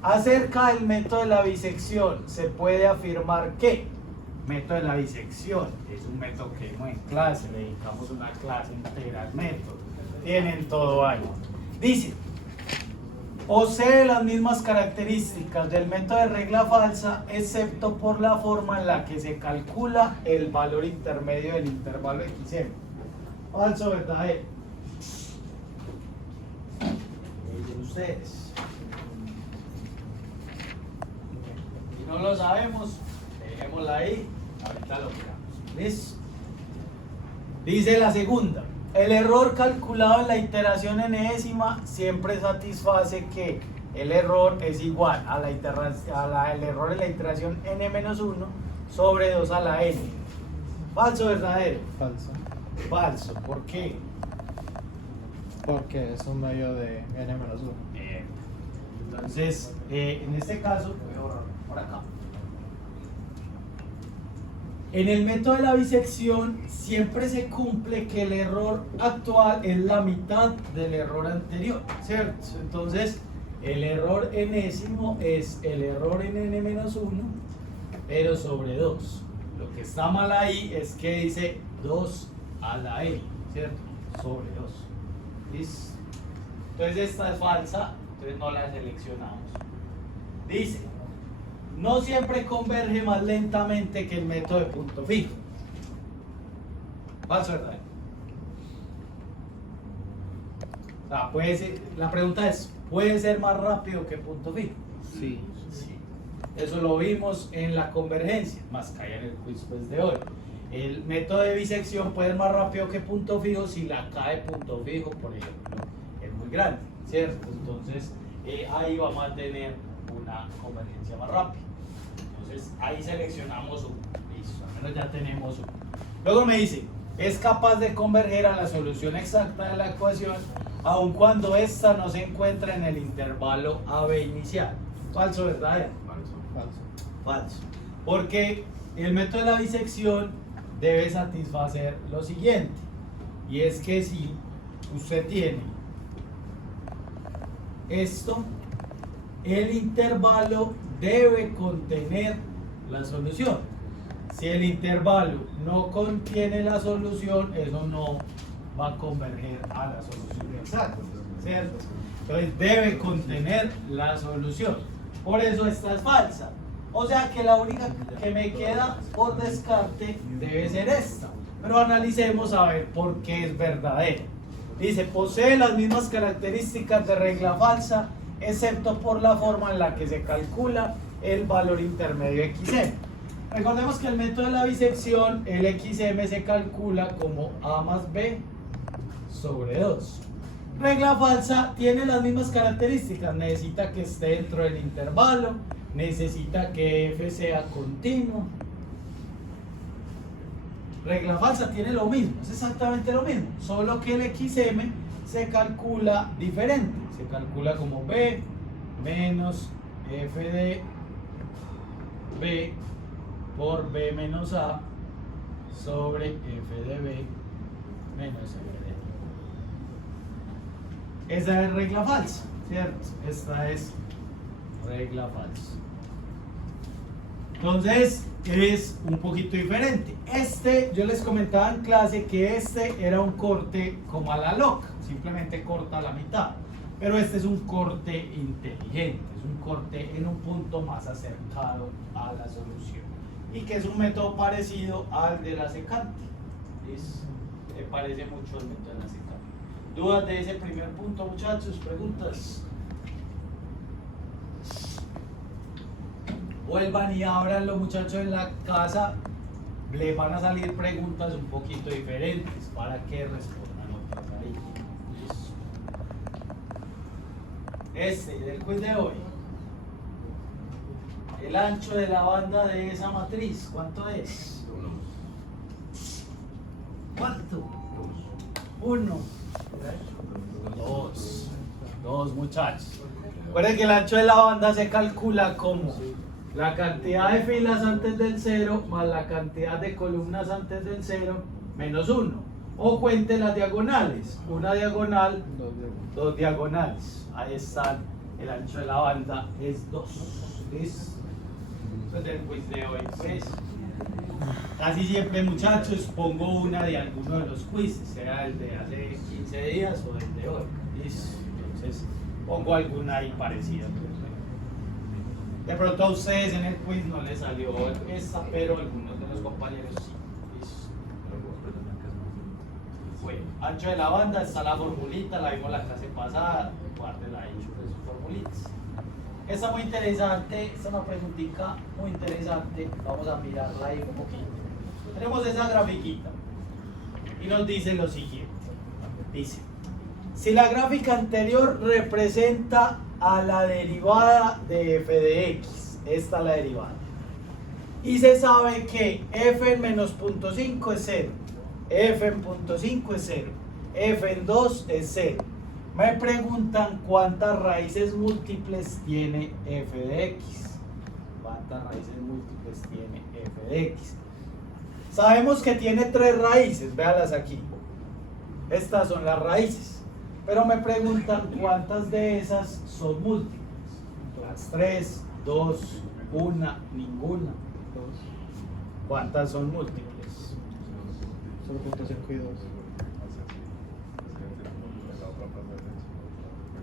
acerca del método de la bisección, se puede afirmar que método de la bisección es un método que vimos en clase, le dedicamos una clase entera al método, tienen todo ahí. Dice, posee las mismas características del método de regla falsa, excepto por la forma en la que se calcula el valor intermedio del intervalo XM. Falso, verdadero. Miren ustedes. Si no lo sabemos, dejémosla ahí, ahorita lo miramos. ¿Listo? Dice la segunda. El error calculado en la iteración enésima siempre satisface que el error es igual a el error en la iteración n-1 sobre 2 a la n. ¿Falso o verdadero? Falso. Falso. ¿Por qué? Porque es un medio de n-1. Entonces, en este caso, voy a borrar por acá. En el método de la bisección siempre se cumple que el error actual es la mitad del error anterior, ¿cierto? Entonces, el error enésimo es el error en n-1, pero sobre 2. Lo que está mal ahí es que dice 2 a la n, ¿cierto? Sobre 2. ¿Listo? Entonces, esta es falsa, entonces no la seleccionamos. Dice, no siempre converge más lentamente que el método de punto fijo. ¿Falso o verdadero? O sea, puede ser, la pregunta es, ¿puede ser más rápido que punto fijo? Sí. Sí. Eso lo vimos en la convergencia, más que en el quiz pues, de hoy. El método de bisección puede ser más rápido que punto fijo si la K de punto fijo, por ejemplo, es muy grande, ¿cierto? Entonces, ahí vamos a tener una convergencia más rápida. Entonces ahí seleccionamos uno, listo, al menos ya tenemos uno. Luego me dice, es capaz de converger a la solución exacta de la ecuación aun cuando ésta no se encuentra en el intervalo AB inicial. ¿Falso o verdadero? Falso. Falso. Porque el método de la bisección debe satisfacer lo siguiente, y es que si usted tiene esto, el intervalo debe contener la solución. Si el intervalo no contiene la solución, eso no va a converger a la solución exacta. ¿cierto? Entonces debe contener la solución. Por eso esta es falsa. O sea que la única que me queda por descarte debe ser esta. Pero analicemos a ver por qué es verdadera. Dice, posee las mismas características de regla falsa, excepto por la forma en la que se calcula el valor intermedio XM. Recordemos que el método de la bisección, el XM se calcula como A más B sobre 2. Regla falsa tiene las mismas características, necesita que esté dentro del intervalo, necesita que F sea continuo. Regla falsa tiene lo mismo, es exactamente lo mismo, solo que el XM se calcula diferente, se calcula como B menos F de B por B menos A sobre F de B menos F de A. Esa es regla falsa, ¿cierto? Esta es regla falsa. Entonces es un poquito diferente. Yo les comentaba en clase que este era un corte como a la loca, simplemente corta la mitad. Pero este es un corte inteligente, es un corte en un punto más acercado a la solución. Y que es un método parecido al de la secante. Me parece mucho el método de la secante. ¿Dudas de ese primer punto, muchachos? ¿Preguntas? Vuelvan y ábranlo, muchachos, en la casa. Le van a salir preguntas un poquito diferentes para que respondan otras ahí. Este del quiz de hoy. El ancho de la banda de esa matriz, ¿cuánto es? ¿Cuánto? 1. 2, muchachos. Recuerden que el ancho de la banda se calcula como la cantidad de filas antes del 0 más la cantidad de columnas antes del 0 menos 1. O cuente las diagonales. Una diagonal, dos diagonales. Ahí están. El ancho de la banda es 2. ¿Listo? Entonces el quiz de hoy, pues, casi siempre, muchachos, pongo una de alguno de los quizzes, sea el de hace 15 días o el de hoy. ¿Listo? Entonces pongo alguna ahí parecida. De pronto a ustedes en el quiz no les salió esta, pero algunos de los compañeros sí. ¿Listo? Bueno, ancho de la banda, está la formulita, la vimos la clase pasada, guárdenla ahí, sus formulitas. Esta muy interesante, esta es una preguntita muy interesante, vamos a mirarla ahí un poquito. Tenemos esa grafiquita y nos dice lo siguiente, dice, si la gráfica anterior representa a la derivada de f de x, esta es la derivada, y se sabe que f en menos 0.5 es 0, f en 0.5 es 0, f en 2 es 0. Me preguntan cuántas raíces múltiples tiene f de x. ¿Cuántas raíces múltiples tiene f de x? Sabemos que tiene 3 raíces, véalas aquí. Estas son las raíces. Pero me preguntan cuántas de esas son múltiples. Las 3, 2, 1, ninguna. ¿Cuántas son múltiples? 0.5 y 2.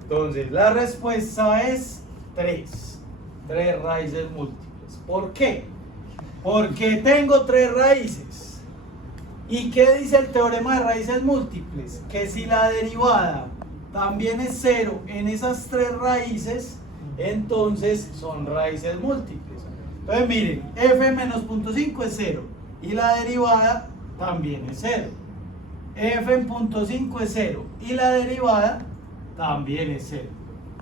Entonces, la respuesta es 3. 3 raíces múltiples. ¿Por qué? Porque tengo 3 raíces. ¿Y qué dice el teorema de raíces múltiples? Que si la derivada también es 0 en esas 3 raíces, entonces son raíces múltiples. Entonces, miren, f menos 0.5 es 0 y la derivada también es 0. F en 0.5 es 0 y la derivada también es 0.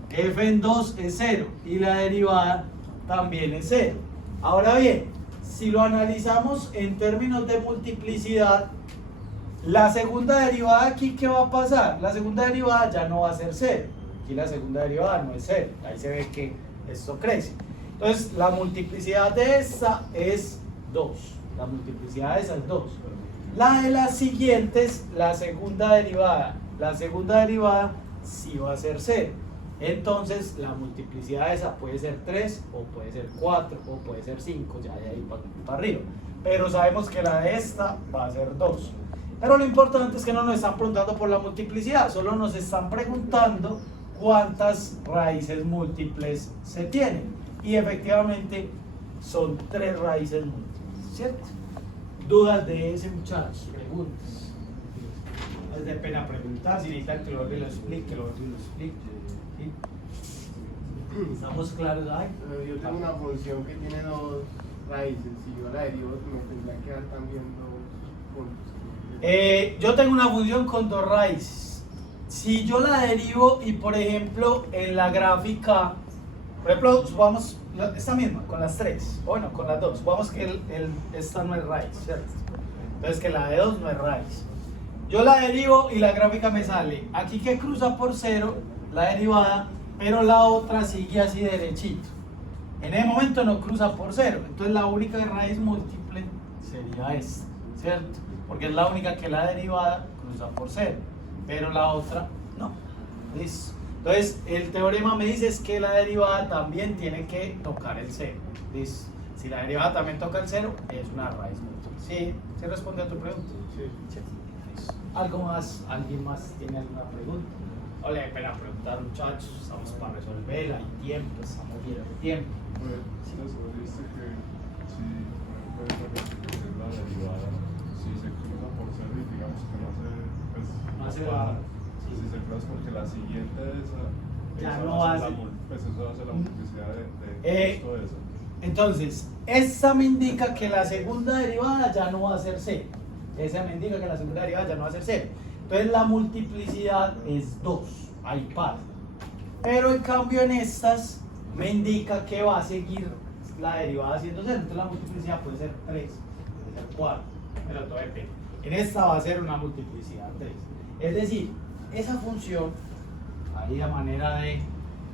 F en 2 es 0 y la derivada también es 0. Ahora bien, si lo analizamos en términos de multiplicidad, la segunda derivada aquí, ¿qué va a pasar? La segunda derivada ya no va a ser 0. Aquí la segunda derivada no es 0. Ahí se ve que esto crece. Entonces, la multiplicidad de esta es 2. La multiplicidad de esa es 2. La de las siguientes, la segunda derivada sí va a ser 0. Entonces la multiplicidad de esa puede ser 3 o puede ser 4 o puede ser 5, ya de ahí para arriba. Pero sabemos que la de esta va a ser 2. Pero lo importante es que no nos están preguntando por la multiplicidad, solo nos están preguntando cuántas raíces múltiples se tienen. Y efectivamente son 3 raíces múltiples, ¿cierto? ¿Dudas de ese muchacho? Preguntas. No es de pena preguntar, si necesitan que lo vuelva y lo explique, lo vuelva y lo explique. ¿Sí? ¿Estamos claros ahí? Yo tengo una función que tiene 2 raíces. Si yo la derivo, me tendrá que dar también 2 puntos. Yo tengo una función con 2 raíces. Si yo la derivo y por ejemplo en la gráfica, por ejemplo, supongamos esta misma, con las 3, bueno, con las 2, supongamos que esta no es raíz, ¿cierto? Entonces que la de 2 no es raíz. Yo la derivo y la gráfica me sale aquí que cruza por 0, la derivada, pero la otra sigue así derechito. En ese momento no cruza por 0, entonces la única raíz múltiple sería esta, ¿cierto? Porque es la única que la derivada cruza por 0, pero la otra no. ¿Listo? Entonces el teorema me dice es que la derivada también tiene que tocar el 0. ¿Listo? Si la derivada también toca el 0, es una raíz múltiple. ¿Sí? ¿Sí responde a tu pregunta? Sí. Sí. Listo. ¿Algo más? ¿Alguien más tiene alguna pregunta? No le da pena preguntar, muchachos, estamos para resolver, hay tiempo, estamos bien de tiempo. Pues, descubriste que si, por ejemplo, es la derivada, si se cruza por 0 y digamos que no se, pues, No hace cuadra, nada. Sí. si se cruza porque la siguiente de esa, Ya esa no va a hace. ser pues eso va a ser la multiplicidad de justo eso. Entonces, esta me indica que la segunda derivada ya no va a ser 0. Esa me indica que la segunda derivada ya no va a ser 0. Entonces la multiplicidad es 2, ahí par. Pero en cambio en estas me indica que va a seguir la derivada siendo 0. Entonces la multiplicidad puede ser 3, puede ser 4, pero todo depende. En esta va a ser una multiplicidad 3. Es decir, esa función, ahí a manera de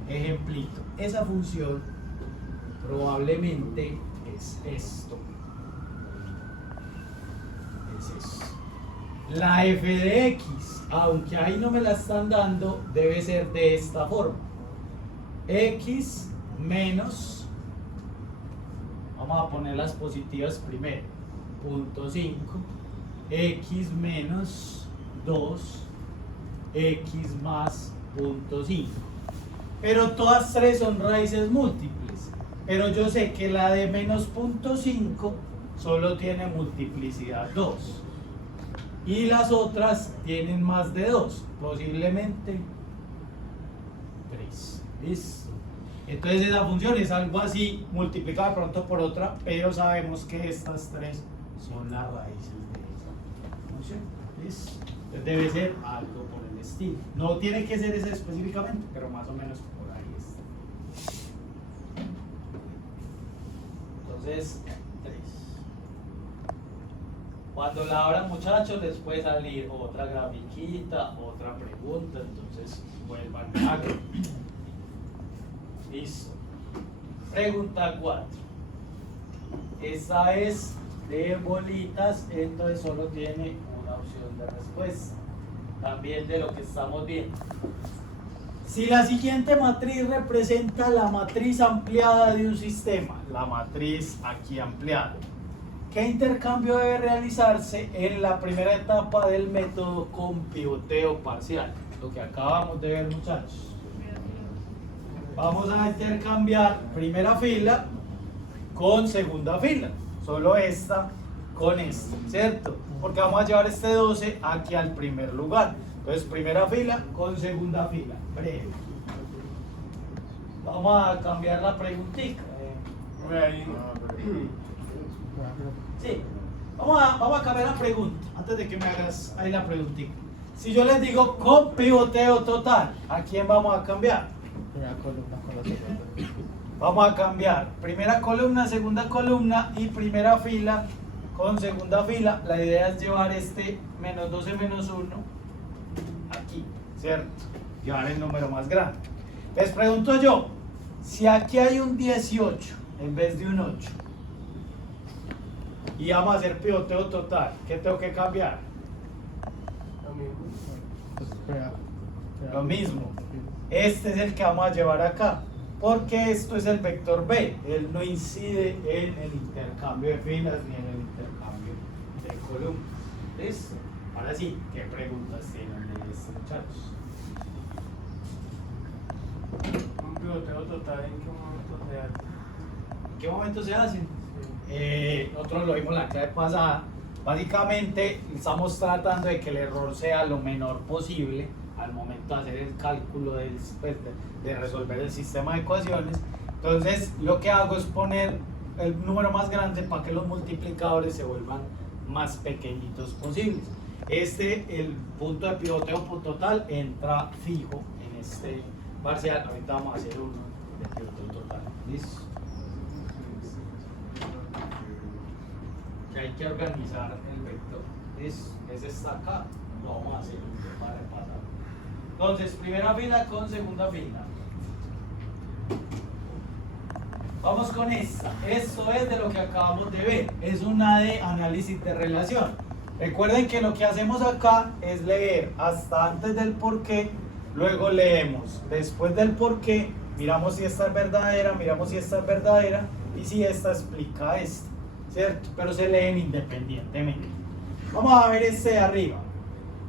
ejemplito, esa función probablemente es esto. Es esto. La f de x, aunque ahí no me la están dando, debe ser de esta forma. X menos, vamos a poner las positivas primero, punto 5, x menos 2, x más punto 5. Pero todas 3 son raíces múltiples. Pero yo sé que la de menos punto 5 solo tiene multiplicidad 2. Y las otras tienen más de 2, posiblemente 3. ¿Listo? Entonces esa función es algo así, multiplicada de pronto por otra, pero sabemos que estas 3 son las raíces de esa función. ¿Listo? Entonces debe ser algo por el estilo. No tiene que ser ese específicamente, pero más o menos por ahí está. Entonces, 3. Cuando la abran, muchachos, les puede salir otra grafiquita, otra pregunta, entonces vuelvan a hacer. Listo. Pregunta 4. Esta es de bolitas, entonces solo tiene una opción de respuesta. También de lo que estamos viendo. Si la siguiente matriz representa la matriz ampliada de un sistema, la matriz aquí ampliada, ¿qué intercambio debe realizarse en la primera etapa del método con pivoteo parcial? Lo que acabamos de ver, muchachos. Vamos a intercambiar primera fila con segunda fila. Solo esta con esta, ¿cierto? Porque vamos a llevar este 12 aquí al primer lugar. Entonces, primera fila con segunda fila. Breve. Vamos a cambiar la preguntita. Sí, vamos a cambiar la pregunta antes de que me hagas ahí la preguntita. Si yo les digo con pivoteo total, ¿a quién vamos a cambiar? Primera columna con la segunda. Vamos a cambiar primera columna, segunda columna y primera fila con segunda fila. La idea es llevar este menos 12 menos 1 aquí, ¿cierto? Llevar el número más grande. Les pregunto yo, si aquí hay un 18 en vez de un 8 y vamos a hacer pivoteo total, ¿qué tengo que cambiar? Entonces, primera Lo mismo. Este es el que vamos a llevar acá, porque esto es el vector B, él no incide en el intercambio de filas ni en el intercambio de columnas. ¿Listo? Ahora sí, ¿qué preguntas tienen de estos muchachos? Un pivoteo total, ¿en qué momento se hace? ¿En qué momento se hacen? Nosotros lo vimos la clase pasada. Básicamente estamos tratando de que el error sea lo menor posible al momento de hacer el cálculo de resolver el sistema de ecuaciones. Entonces lo que hago es poner el número más grande para que los multiplicadores se vuelvan más pequeñitos posibles. El punto de pivoteo total entra fijo en este parcial. Ahorita vamos a hacer uno de pivoteo total. ¿Listo? Que hay que organizar el vector. Ese está acá. Lo vamos a hacer para repasar. Entonces, primera fila con segunda fila. Vamos con esta. Esto es de lo que acabamos de ver. Es una de análisis de relación. Recuerden que lo que hacemos acá es leer hasta antes del porqué, luego leemos después del porqué, miramos si esta es verdadera, miramos si esta es verdadera y si esta explica esto, ¿cierto? Pero se leen independientemente. Vamos a ver este de arriba.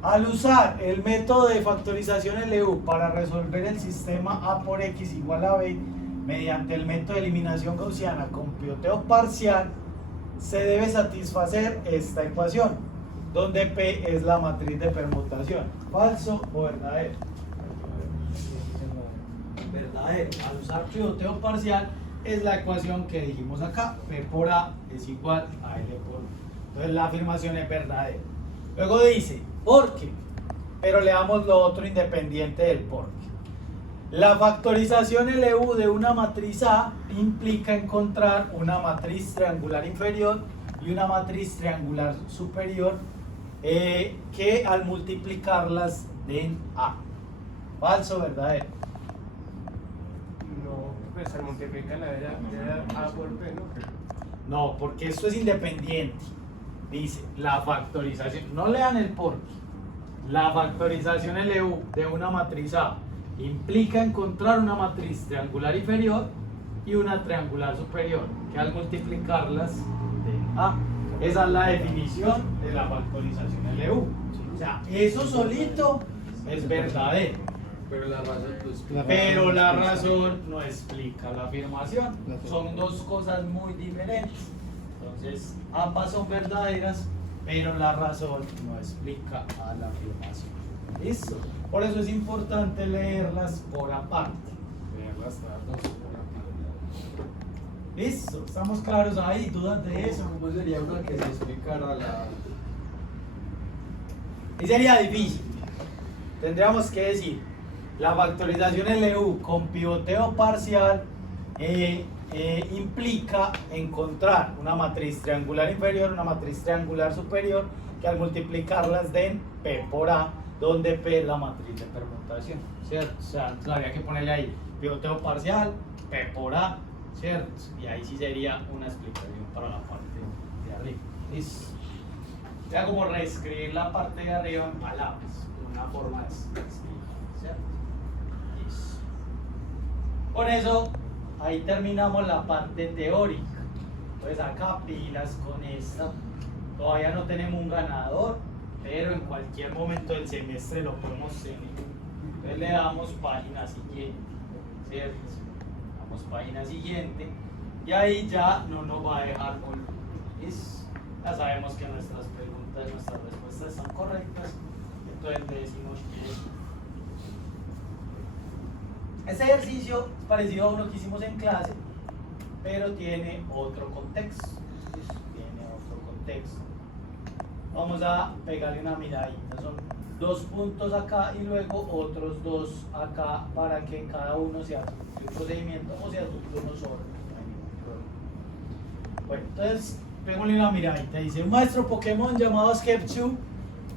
Al usar el método de factorización LU para resolver el sistema A por X igual a B mediante el método de eliminación gaussiana con pivoteo parcial, se debe satisfacer esta ecuación, donde P es la matriz de permutación. ¿Falso o verdadero? Verdadero. Al usar pivoteo parcial es la ecuación que dijimos acá. P por A es igual a L por B. Entonces la afirmación es verdadera. Luego dice, ¿por qué? Pero le damos lo otro independiente del por qué. La factorización LU de una matriz A implica encontrar una matriz triangular inferior y una matriz triangular superior que al multiplicarlas den A. ¿Falso o verdadero? No, pues al multiplicar la de A por P, ¿no? No, porque esto es independiente. Dice, la factorización, no lean el por qué. La factorización LU de una matriz A implica encontrar una matriz triangular inferior y una triangular superior, que al multiplicarlas den A. Esa es la definición de la factorización LU. O sea, eso solito es verdadero. Pero la razón lo explica. Pero la razón no explica la afirmación. Son dos cosas muy diferentes. Entonces, ambas son verdaderas, pero la razón no explica a la afirmación. ¿Listo? Por eso es importante leerlas por aparte. Leerlas todas por aparte. ¿Listo? ¿Estamos claros ahí? ¿Dudas de eso? ¿Cómo sería una que se explicara la... Y sería difícil. Tendríamos que decir, la factorización LU con pivoteo parcial implica encontrar una matriz triangular inferior, una matriz triangular superior, que al multiplicarlas den P por A, donde P es la matriz de permutación, ¿cierto? O sea, habría que ponerle ahí pivoteo parcial, P por A, ¿cierto? Y ahí sí sería una explicación para la parte de arriba. Listo. Ya como reescribir la parte de arriba en palabras, una forma de escribir, ¿cierto? Listo. Con eso, ahí terminamos la parte teórica. Entonces acá pilas con esta. Todavía no tenemos un ganador, pero en cualquier momento del semestre lo podemos tener. Entonces le damos página siguiente, ¿cierto? Damos página siguiente y ahí ya no nos va a dejar con Luis. Ya sabemos que nuestras preguntas, nuestras respuestas están correctas, entonces le decimos que este ejercicio es parecido a uno que hicimos en clase, pero tiene otro contexto. Tiene otro contexto. Vamos a pegarle una miradita. Son 2 puntos acá y luego otros 2 acá para que cada uno sea su procedimiento o sea su turno solo. No hay ningún problema. Bueno, entonces pegámosle una miradita. Dice, un maestro Pokémon llamado Skepchu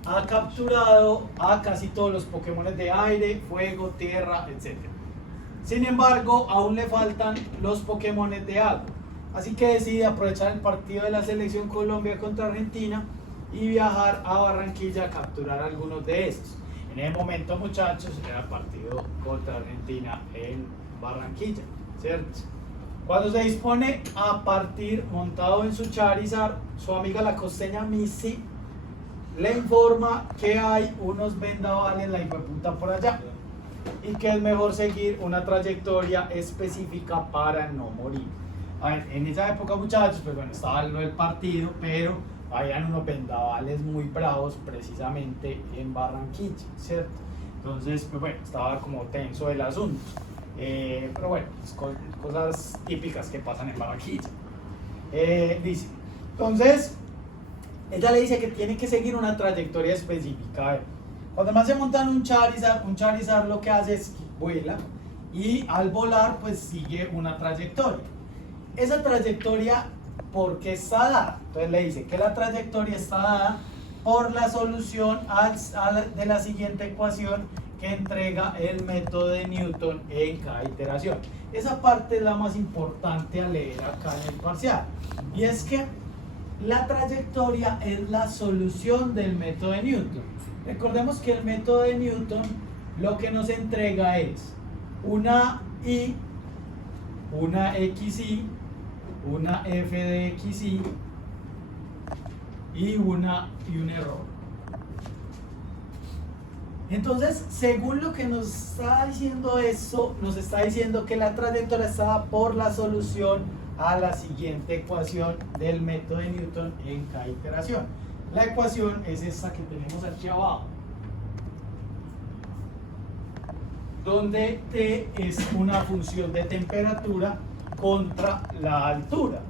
ha capturado a casi todos los Pokémon de aire, fuego, tierra, etc. Sin embargo, aún le faltan los Pokémon de agua. Así que decide aprovechar el partido de la selección Colombia contra Argentina y viajar a Barranquilla a capturar algunos de estos. En ese momento, muchachos, era el partido contra Argentina en Barranquilla, ¿cierto? Cuando se dispone a partir montado en su Charizard, su amiga la costeña Missy le informa que hay unos vendavales, la hijueputa por allá, y que es mejor seguir una trayectoria específica para no morir. A ver, en esa época, muchachos, pues bueno, estaba lo del partido, pero habían unos vendavales muy bravos precisamente en Barranquilla, ¿cierto? Entonces, pues bueno, estaba como tenso el asunto. Pero bueno, cosas típicas que pasan en Barranquilla. Dice, entonces, ella le dice que tiene que seguir una trayectoria específica. A ver, cuando más se montan un Charizard lo que hace es que vuela y al volar pues sigue una trayectoria. Esa trayectoria, ¿por qué está dada? Entonces le dice que la trayectoria está dada por la solución de la siguiente ecuación que entrega el método de Newton en cada iteración. Esa parte es la más importante a leer acá en el parcial. Y es que la trayectoria es la solución del método de Newton. Recordemos que el método de Newton lo que nos entrega es una y, una xy, una f de xy y un error. Entonces, según lo que nos está diciendo eso, nos está diciendo que la trayectoria está por la solución a la siguiente ecuación del método de Newton en cada iteración. La ecuación es esta que tenemos aquí abajo, donde t es una función de temperatura contra la altura.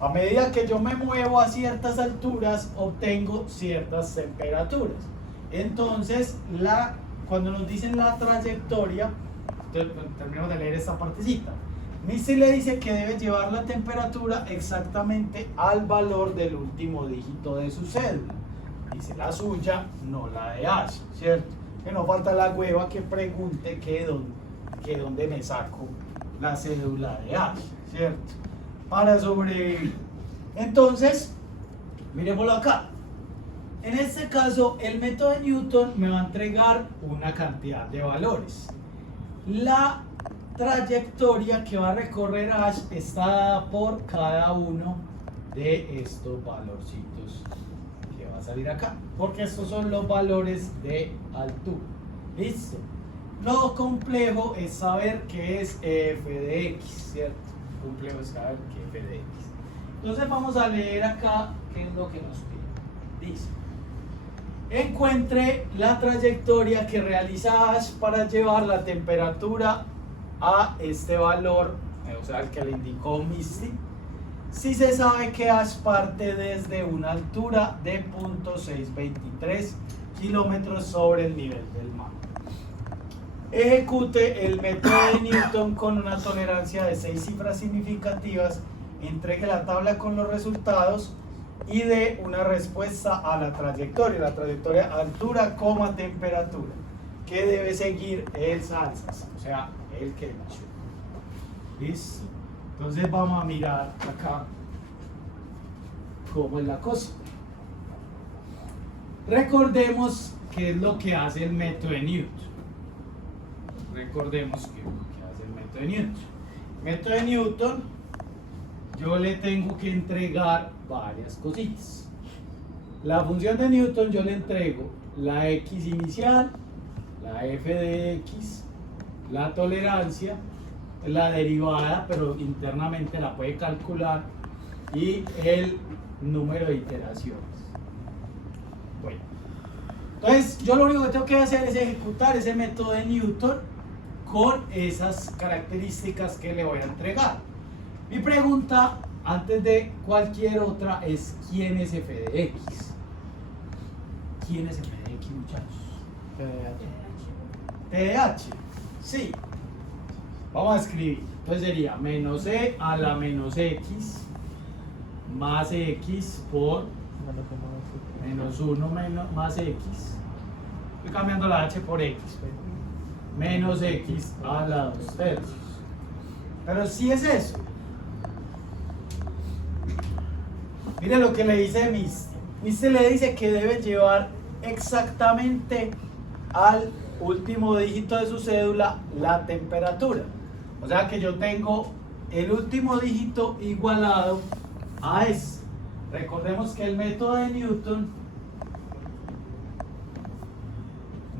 A medida que yo me muevo a ciertas alturas, obtengo ciertas temperaturas. Entonces, cuando nos dicen la trayectoria, terminamos de leer esta partecita. Mister le dice que debe llevar la temperatura exactamente al valor del último dígito de su cédula. Dice la suya, no la de Ash, ¿cierto? Que no falta la hueva que pregunte que dónde me saco la cédula de Ash, ¿cierto? Para sobrevivir. Entonces, miremoslo acá. En este caso, el método de Newton me va a entregar una cantidad de valores. La trayectoria que va a recorrer Ash está dada por cada uno de estos valorcitos que va a salir acá, porque estos son los valores de altura. Listo. Lo complejo es saber qué es f de x, ¿cierto? Lo complejo es saber qué es f de x. Entonces vamos a leer acá qué es lo que nos pide. Dice: encuentre la trayectoria que realiza Ash para llevar la temperatura a este valor, o sea, el que le indicó Misty, si se sabe que Ash parte desde una altura de 0.623 kilómetros sobre el nivel del mar. Ejecute el método de Newton con una tolerancia de 6 cifras significativas, entregue la tabla con los resultados y dé una respuesta a la trayectoria altura, temperatura, que debe seguir el Salsas, o sea, el que dicho. Listo. Entonces vamos a mirar acá cómo es la cosa. Recordemos qué es lo que hace el método de Newton. Recordemos qué es lo que hace el método de Newton. El método de Newton, yo le tengo que entregar varias cositas. La función de Newton yo le entrego la x inicial, la f de x, la tolerancia, la derivada, pero internamente la puede calcular, y el número de iteraciones. Bueno, entonces yo lo único que tengo que hacer es ejecutar ese método de Newton con esas características que le voy a entregar. Mi pregunta, antes de cualquier otra, es ¿quién es f de x? ¿Quién es f de x, muchachos? TDH. Sí. Vamos a escribir. Entonces sería menos e a la menos x más x por menos 1 más x. Estoy cambiando la h por x. Menos x a la 2 tercios. Pero sí es eso. Mire lo que le dice Misty. Misty le dice que debe llevar exactamente al último dígito de su cédula la temperatura. O sea que yo tengo el último dígito igualado a ese. Recordemos que el método de Newton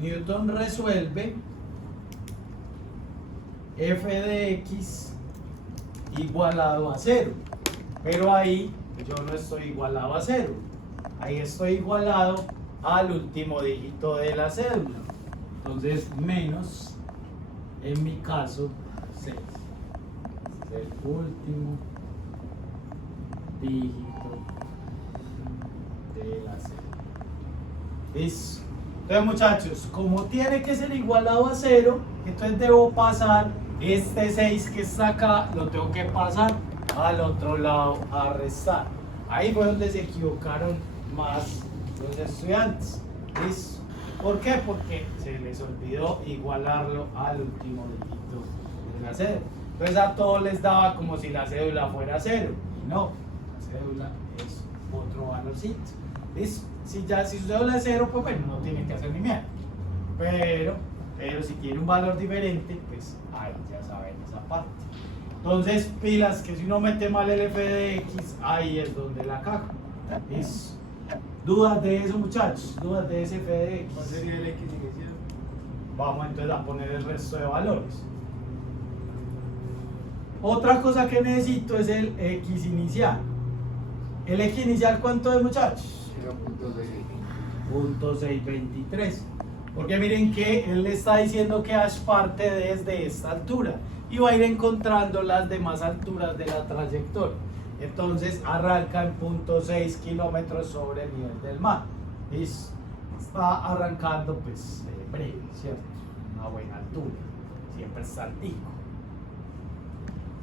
Newton resuelve f de x igualado a 0, pero ahí yo no estoy igualado a 0, ahí estoy igualado al último dígito de la cédula, entonces menos, en mi caso, 6, es el último dígito de la cédula. Listo. Entonces, muchachos, como tiene que ser igualado a 0, entonces debo pasar este 6 que está acá, lo tengo que pasar al otro lado a restar. Ahí fue donde se equivocaron más los estudiantes. ¿Listo? ¿Por qué? Porque se les olvidó igualarlo al último dígito de la cédula. Entonces a todos les daba como si la cédula fuera 0. Y no, la cédula es otro valorcito. ¿Listo? Si su cédula es 0, pues bueno, no tienen que hacer ni mierda. Pero si tiene un valor diferente, pues ahí ya saben esa parte. Entonces, pilas, que si uno mete mal el f de x, ahí es donde la caga. ¿Listo? ¿Dudas de eso, muchachos? ¿Dudas de ese f de x? ¿Cuál sería el x inicial? Vamos entonces a poner el resto de valores. Otra cosa que necesito es el x inicial. ¿El x inicial cuánto es, muchachos? 0.623. Porque miren que él le está diciendo que h parte desde esta altura y va a ir encontrando las demás alturas de la trayectoria. Entonces arranca en 0.6 kilómetros sobre el nivel del mar. ¿Listo? Está arrancando pues breve, ¿cierto? Una buena altura. Siempre está altico.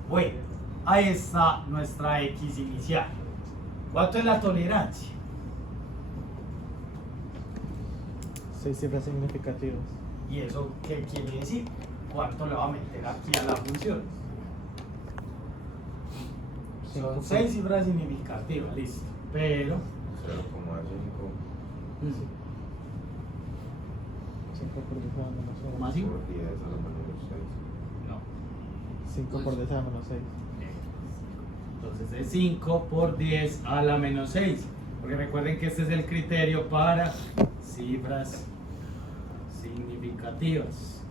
Bueno, ahí está nuestra x inicial. ¿Cuánto es la tolerancia? 6 cifras significativas. ¿Y eso qué quiere decir? ¿Cuánto le va a meter aquí a la función? Son 6 cifras significativas, listo. Pero 0,5 5 por 10 a la menos 6. ¿cómo así? por 10 a la menos 6. No. 5 por 10 a la menos 6. Entonces es 5 por 10 a la menos 6. Porque recuerden que este es el criterio para cifras significativas.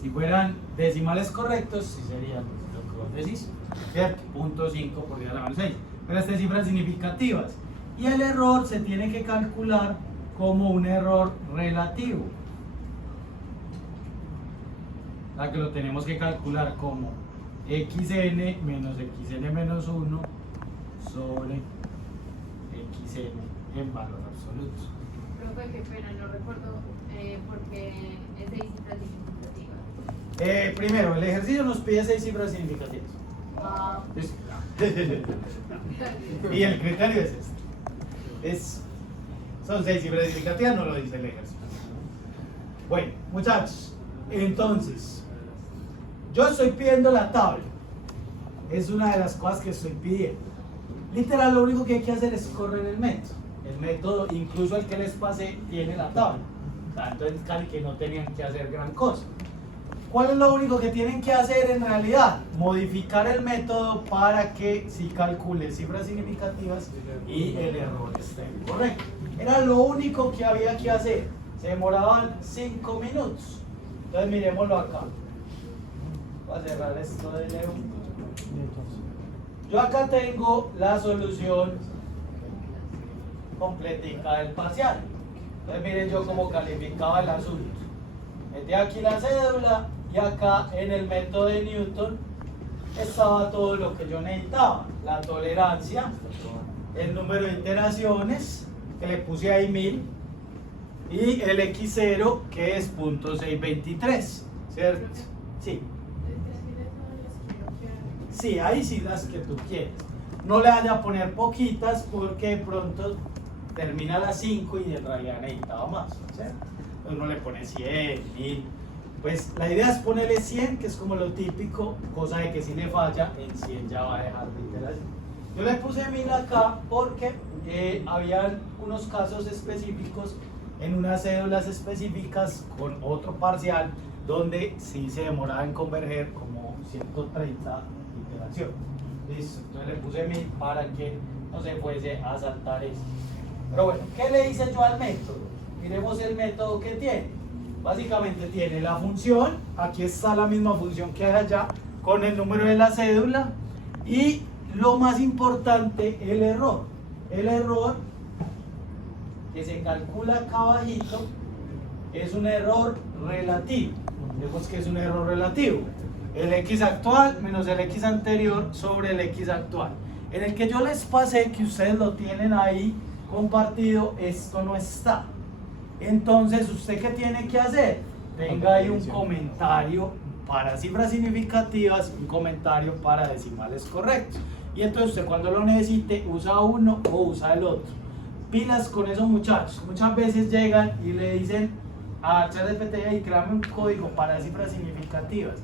Si fueran decimales correctos, sí sería pues, lo que vos decís, ¿cierto? 0.5 por 10 a la menos 6. Pero estas cifras significativas. Y el error se tiene que calcular como un error relativo. O sea que lo tenemos que calcular como xn menos xn menos 1 sobre xn en valor absoluto. Profe, qué pena, no recuerdo porque es 6 cifras significativas. Primero, el ejercicio nos pide 6 cifras significativas. Ah, Y el criterio es este. Son 6 cifras significativas, no lo dice el ejercicio. Bueno, muchachos, entonces, yo estoy pidiendo la tabla. Es una de las cosas que estoy pidiendo. Literal, lo único que hay que hacer es correr el método. El método, incluso el que les pasé, tiene la tabla. O sea, entonces casi que no tenían que hacer gran cosa. ¿Cuál es lo único que tienen que hacer en realidad? Modificar el método para que sí calcule cifras significativas y el error esté correcto. Era lo único que había que hacer. Se demoraban 5 minutos. Entonces miremoslo acá. Voy a cerrar esto de Leo. Yo acá tengo la solución completica del parcial. Entonces miren yo cómo calificaba el asunto. Metí aquí la cédula y acá en el método de Newton estaba todo lo que yo necesitaba. La tolerancia, el número de iteraciones, que le puse ahí 1000, y el x0 que es 0.623, ¿cierto? Sí. Sí, ahí sí las que tú quieres. No le vaya a poner poquitas porque de pronto termina a las 5 y en realidad necesitaba más, ¿cierto? Entonces uno le pone 100, 1000. Pues la idea es ponerle 100, que es como lo típico, cosa de que si le falla, en 100 ya va a dejar de iteración. Yo le puse 1000 acá porque habían unos casos específicos en unas cédulas específicas con otro parcial donde sí se demoraba en converger como 130 iteraciones. Listo, entonces le puse 1000 para que no se fuese a saltar eso. Pero bueno, ¿qué le hice yo al método? Miremos el método que tiene. Básicamente tiene la función, aquí está la misma función que hay allá, con el número de la cédula, y lo más importante, el error. El error que se calcula acá abajito es un error relativo. Vemos que es un error relativo. El x actual menos el x anterior sobre el x actual. En el que yo les pasé, que ustedes lo tienen ahí compartido, esto no está. Entonces, ¿usted qué tiene que hacer? Tenga ahí un comentario para cifras significativas, un comentario para decimales correctos. Y entonces usted cuando lo necesite usa uno o usa el otro. Pilas con esos muchachos. Muchas veces llegan y le dicen a ChatGPT y créame un código para cifras significativas.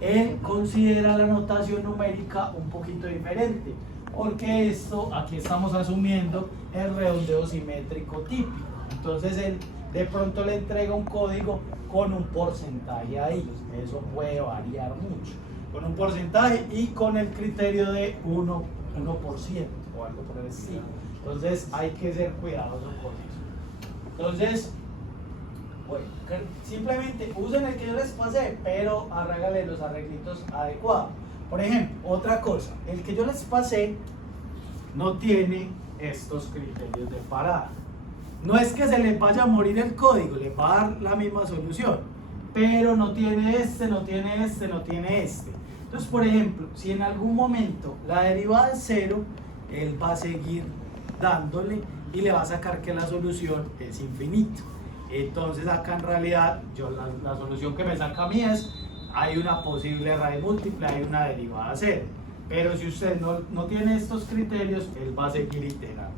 Él considera la notación numérica un poquito diferente, porque esto, aquí estamos asumiendo el redondeo simétrico típico. Entonces él de pronto le entrega un código con un porcentaje ahí. Eso puede variar mucho. Con un porcentaje y con el criterio de 1% o algo por el estilo. Entonces hay que ser cuidadoso con eso. Entonces, bueno, simplemente usen el que yo les pasé, pero hágale los arreglitos adecuados. Por ejemplo, otra cosa, el que yo les pasé no tiene estos criterios de parada. No es que se les vaya a morir el código, les va a dar la misma solución, pero no tiene este, no tiene este, no tiene este. Entonces, por ejemplo, si en algún momento la derivada es 0, él va a seguir dándole y le va a sacar que la solución es infinita. Entonces acá en realidad yo la solución que me saca a mí es, hay una posible raíz múltiple, hay una derivada 0. Pero si usted no tiene estos criterios, él va a seguir iterando.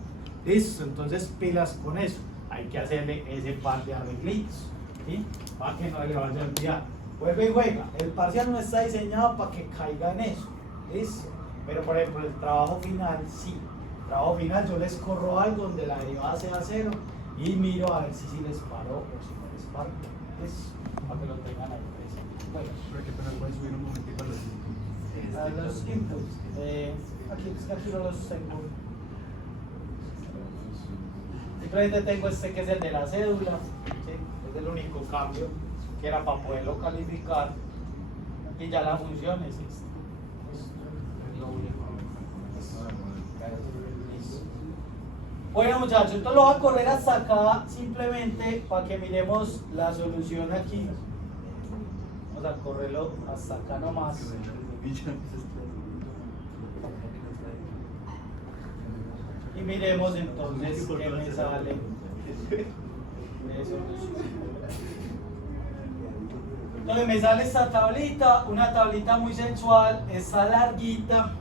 Listo, entonces pilas con eso. Hay que hacerle ese par de arreglitos, ¿sí? Para que no le vaya a olvidar. Vuelve y juega. El parcial no está diseñado para que caiga en eso. ¿Listo? Pero por ejemplo, el trabajo final sí. El trabajo final yo les corro algo donde la derivada sea 0 y miro a ver si les paro o si no les paro. ¿Listo? Para que lo tengan ahí presente. Bueno. Pero qué pena, puedes subir un momentico a los A los inputs. Aquí no los tengo. Simplemente tengo este que es el de la cédula, ¿sí? Es el único cambio que era para poderlo calificar, y ya la función es esta. Es lo único. Bueno muchachos, entonces lo voy a correr hasta acá simplemente para que miremos la solución aquí. Vamos a correrlo hasta acá nomás. Y miremos entonces qué me sale de solución. Entonces me sale esta tablita, una tablita muy sensual, está larguita,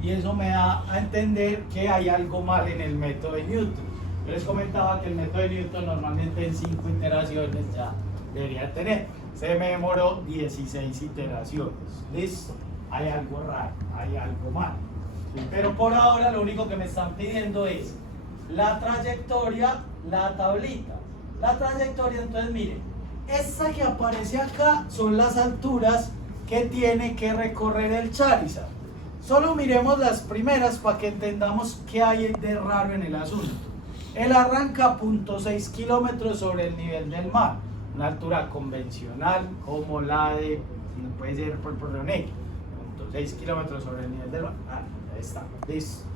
y eso me da a entender que hay algo mal en el método de Newton. Yo les comentaba que el método de Newton normalmente en 5 iteraciones ya debería tener. Se me demoró 16 iteraciones. Listo, hay algo raro, hay algo mal. Pero por ahora lo único que me están pidiendo es la trayectoria, la tablita. La trayectoria, entonces miren, esta que aparece acá son las alturas que tiene que recorrer el Charizard. Solo miremos las primeras para que entendamos qué hay de raro en el asunto. Él arranca a 0.6 kilómetros sobre el nivel del mar, una altura convencional como la de, puede ser por Río Negro, 0.6 kilómetros sobre el nivel del mar. Ahí está, listo.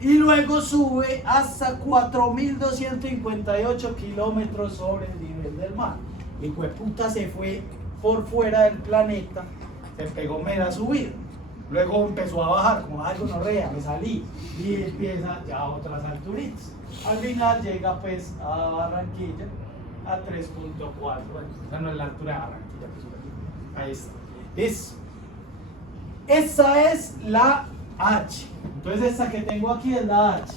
Y luego sube hasta 4.258 kilómetros sobre el nivel del mar. Y puta se fue por fuera del planeta, se pegó mera subida. Luego empezó a bajar, como algo no rea, me salí. Y empieza ya a otras alturitas. Al final llega pues a Barranquilla a 3.4. Bueno, esa no es la altura de Barranquilla, pues, ahí está. Listo. Esa es la H. Entonces esta que tengo aquí es la H.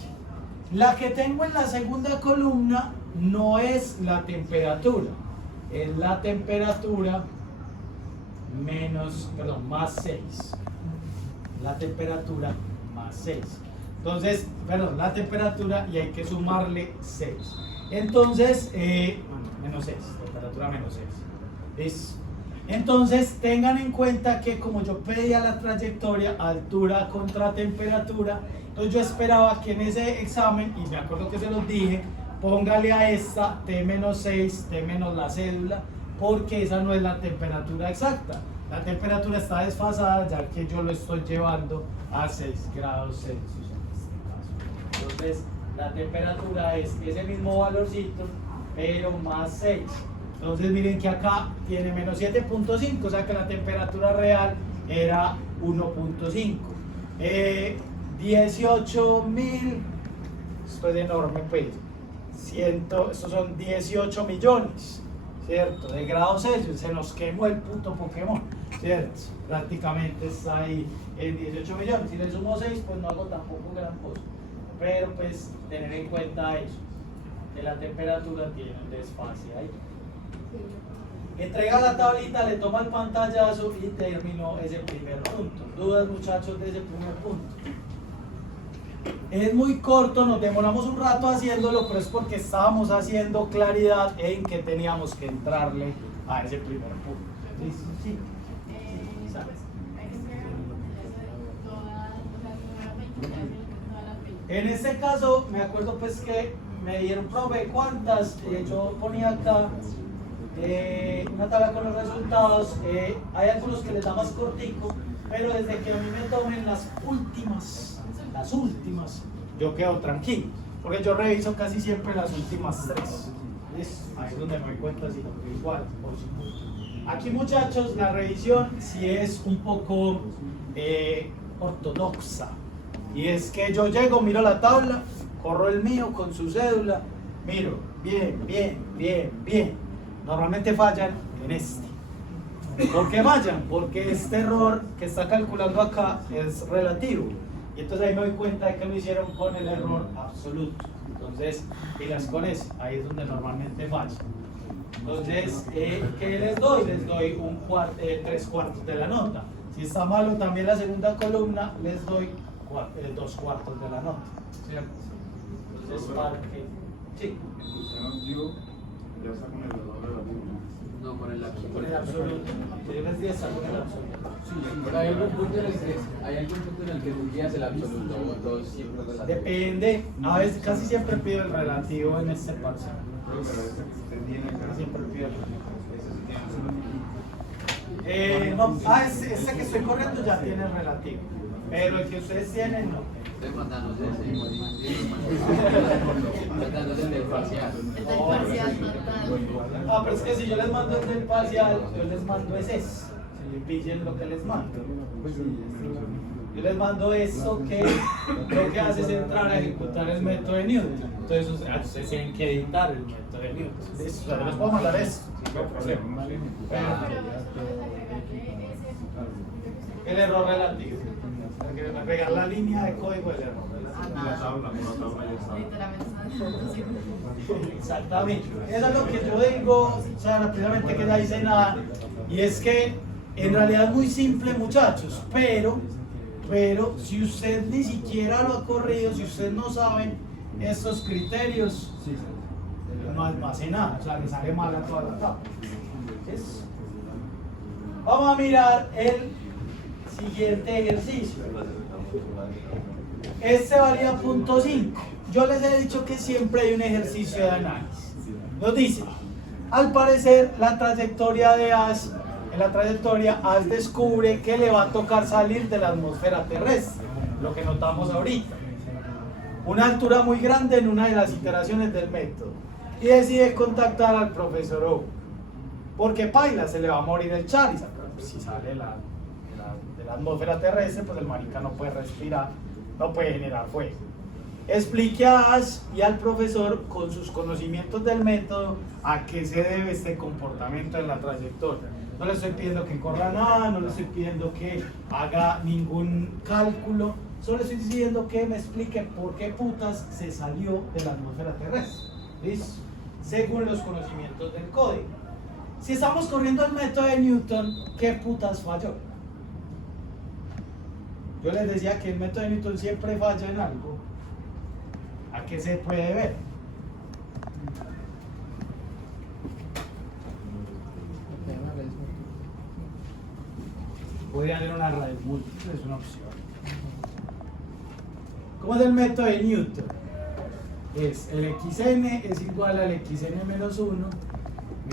La que tengo en la segunda columna no es la temperatura, es la temperatura más 6. La temperatura más 6. Entonces, la temperatura y hay que sumarle 6. Entonces, menos 6, temperatura menos 6. Entonces tengan en cuenta que como yo pedía la trayectoria, altura contra temperatura, entonces yo esperaba que en ese examen, y me acuerdo que se los dije, póngale a esta T-6, T menos la cédula, porque esa no es la temperatura exacta. La temperatura está desfasada ya que yo lo estoy llevando a 6 grados Celsius en este caso. Entonces la temperatura es ese mismo valorcito, pero más 6. Entonces miren que acá tiene menos 7.5, o sea que la temperatura real era 1.5. 18.000, esto es enorme pues, estos son 18 millones, ¿cierto? De grados Celsius, se nos quemó el puto Pokémon, ¿cierto? Prácticamente está ahí en 18 millones, si le sumo 6 pues no hago tampoco gran cosa, pero pues tener en cuenta eso, que la temperatura tiene un desfase ahí. Entrega la tablita, le toma el pantallazo y terminó ese primer punto. ¿Dudas, muchachos, de ese primer punto? Es muy corto, nos demoramos un rato haciéndolo, pero es porque estábamos haciendo claridad en que teníamos que entrarle a ese primer punto. ¿Listo? Sí. En este caso, me acuerdo pues que me dieron, profe, ¿cuántas? Yo ponía acá una tabla con los resultados. Hay algunos que les da más cortico, pero desde que a mí me tomen las últimas, yo quedo tranquilo, porque yo reviso casi siempre las últimas 3. Ahí es donde me doy cuenta si lo veo igual o si no. Aquí, muchachos, la revisión sí es un poco ortodoxa, y es que yo llego, miro la tabla, corro el mío con su cédula, miro, bien. Normalmente fallan en este. ¿Por qué fallan? Porque este error que está calculando acá es relativo. Y entonces ahí me doy cuenta de que lo hicieron con el error absoluto. Entonces, pilas con eso. Ahí es donde normalmente falla. Entonces, ¿qué les doy? Les doy 3/4 de la nota. Si está malo también la segunda columna, les doy 2/4 de la nota. ¿Cierto? Entonces, para que... Sí. Ya está con el error relativo. No, con el absoluto. Con el absoluto. Yo les di esa con el absoluto. Pero hay algún punto en el que tú guías el absoluto o todo siempre relativo. Depende, a veces casi siempre pido el relativo en este parcial. Siempre pido el relativo. Este que estoy corriendo ya tiene el relativo, pero el que ustedes tienen no. Estoy mandándose mandándose el del parcial. El del parcial total. Ah, pero es que si yo les mando el del parcial, yo les mando ese. Si pillen lo que les mando. Yo les mando esto que lo que hace es entrar a ejecutar el método de Newton. Entonces ustedes tienen que editar el método de Newton. Listo, o sea, yo les puedo mandar esto, no hay problema. El error relativo. Porque me pegar la línea de código del error. Exactamente. Eso es lo que yo digo, o sea, rápidamente que no dice nada. Y es que en realidad es muy simple, muchachos, pero si usted ni siquiera lo ha corrido, si usted no saben estos criterios, no hace nada, o sea, le sale mal a toda la tabla. Vamos a mirar el siguiente ejercicio. Este valía punto 5. Yo les he dicho que siempre hay un ejercicio de análisis. Nos dice, al parecer en la trayectoria Ash descubre que le va a tocar salir de la atmósfera terrestre, lo que notamos ahorita. Una altura muy grande en una de las iteraciones del método. Y decide contactar al profesor O. Porque paila, se le va a morir el Charizard. Si sale de la atmósfera terrestre, pues el marica no puede respirar, no puede generar fuego. Explique a Ash y al profesor con sus conocimientos del método a qué se debe este comportamiento en la trayectoria. No le estoy pidiendo que corra nada, no le estoy pidiendo que haga ningún cálculo, solo estoy diciendo que me explique por qué putas se salió de la atmósfera terrestre. ¿Listo? Según los conocimientos del código. Si estamos corriendo el método de Newton, ¿qué putas falló? Yo les decía que el método de Newton siempre falla en algo. ¿A qué se puede ver? podría ser una raíz múltiple, es una opción. ¿Cómo es el método de Newton? Es el xn es igual al xn menos 1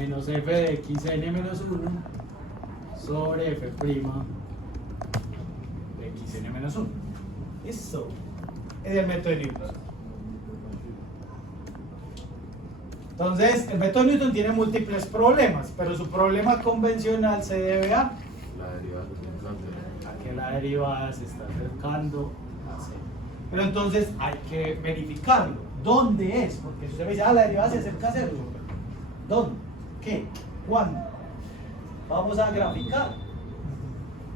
menos f de xn menos 1 sobre f' de xn menos 1. Eso es el método de Newton. Entonces, el método de Newton tiene múltiples problemas, pero su problema convencional se debe a que la derivada se está acercando a cero. Pero entonces hay que verificarlo. ¿Dónde es? Porque si usted me dice, la derivada se acerca a cero. ¿Dónde? ¿Qué? ¿Cuándo? Vamos a graficar.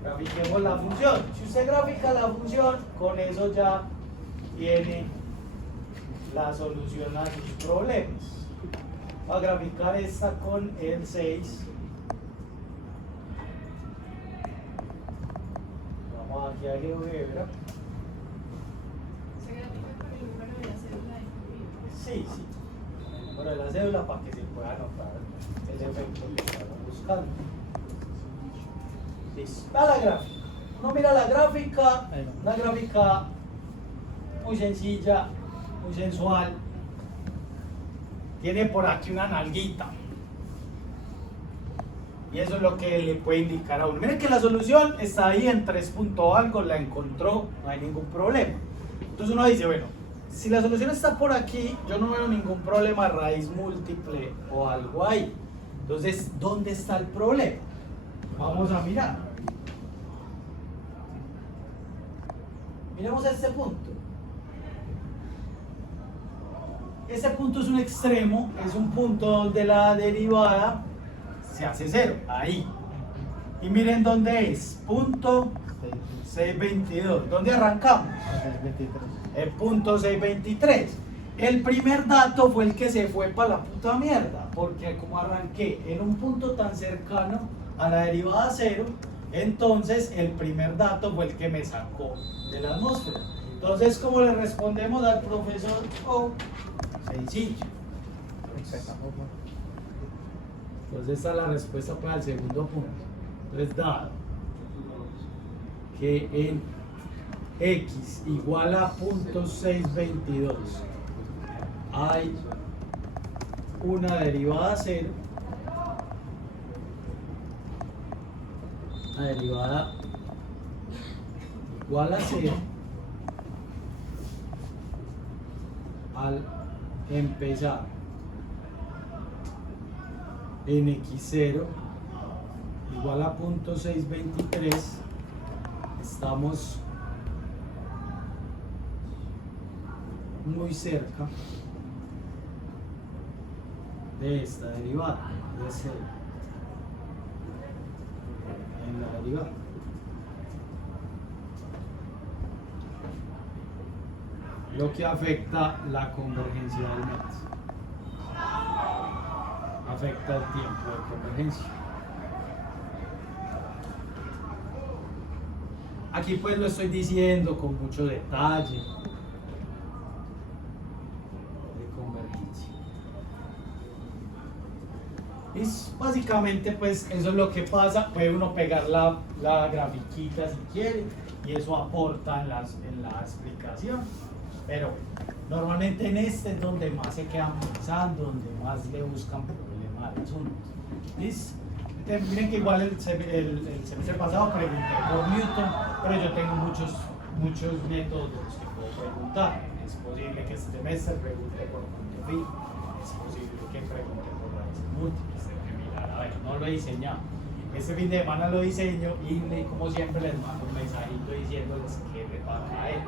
Grafiquemos la función. Si usted grafica la función, con eso ya tiene la solución a sus problemas. Va a graficar esta con el 6. Vamos aquí a GeoGebra. Se grafica con el número de la cédula de individuo. Sí, sí. El número de la cédula para que se pueda anotar el efecto que estamos buscando. Listo. Va la gráfica. Uno mira la gráfica, una gráfica muy sencilla, muy sensual. Tiene por aquí una nalguita. Y eso es lo que le puede indicar a uno. Miren que la solución está ahí en 3 punto algo, la encontró, no hay ningún problema. Entonces uno dice, bueno, si la solución está por aquí, yo no veo ningún problema, raíz múltiple o algo ahí. Entonces, ¿dónde está el problema? Vamos a mirar. Miremos este punto. Ese punto es un extremo, es un punto donde la derivada se hace cero, ahí. Y miren dónde es, punto 622. ¿Dónde arrancamos? 623. El punto 623. El primer dato fue el que se fue para la puta mierda, porque como arranqué en un punto tan cercano a la derivada cero, entonces el primer dato fue el que me sacó de la atmósfera. Entonces, ¿cómo le respondemos al profesor O? Sencillo. Entonces esta es la respuesta para el segundo punto. Entonces, dado que en x igual a punto 622 hay una derivada cero, la derivada igual a cero, al empezar en x0 igual a punto 623 estamos muy cerca de esta derivada de 0 en la derivada. Lo que afecta la convergencia del método. Afecta el tiempo de convergencia. Aquí pues lo estoy diciendo con mucho detalle de convergencia. Y básicamente pues eso es lo que pasa. Puede uno pegar la grafiquita si quiere y eso aporta en la explicación. Pero normalmente en este es donde más se quedan pensando, donde más le buscan problemas al asunto. ¿Listo? Entonces, miren que igual el semestre pasado pregunté por Newton, pero yo tengo muchos métodos que puedo preguntar. Es posible que este semestre pregunte por punto fijo, es posible que pregunte por raíces múltiples. Tengo que mirar, a ver, no lo he diseñado. Este fin de semana lo diseño y como siempre les mando un mensajito diciéndoles que me va a caer.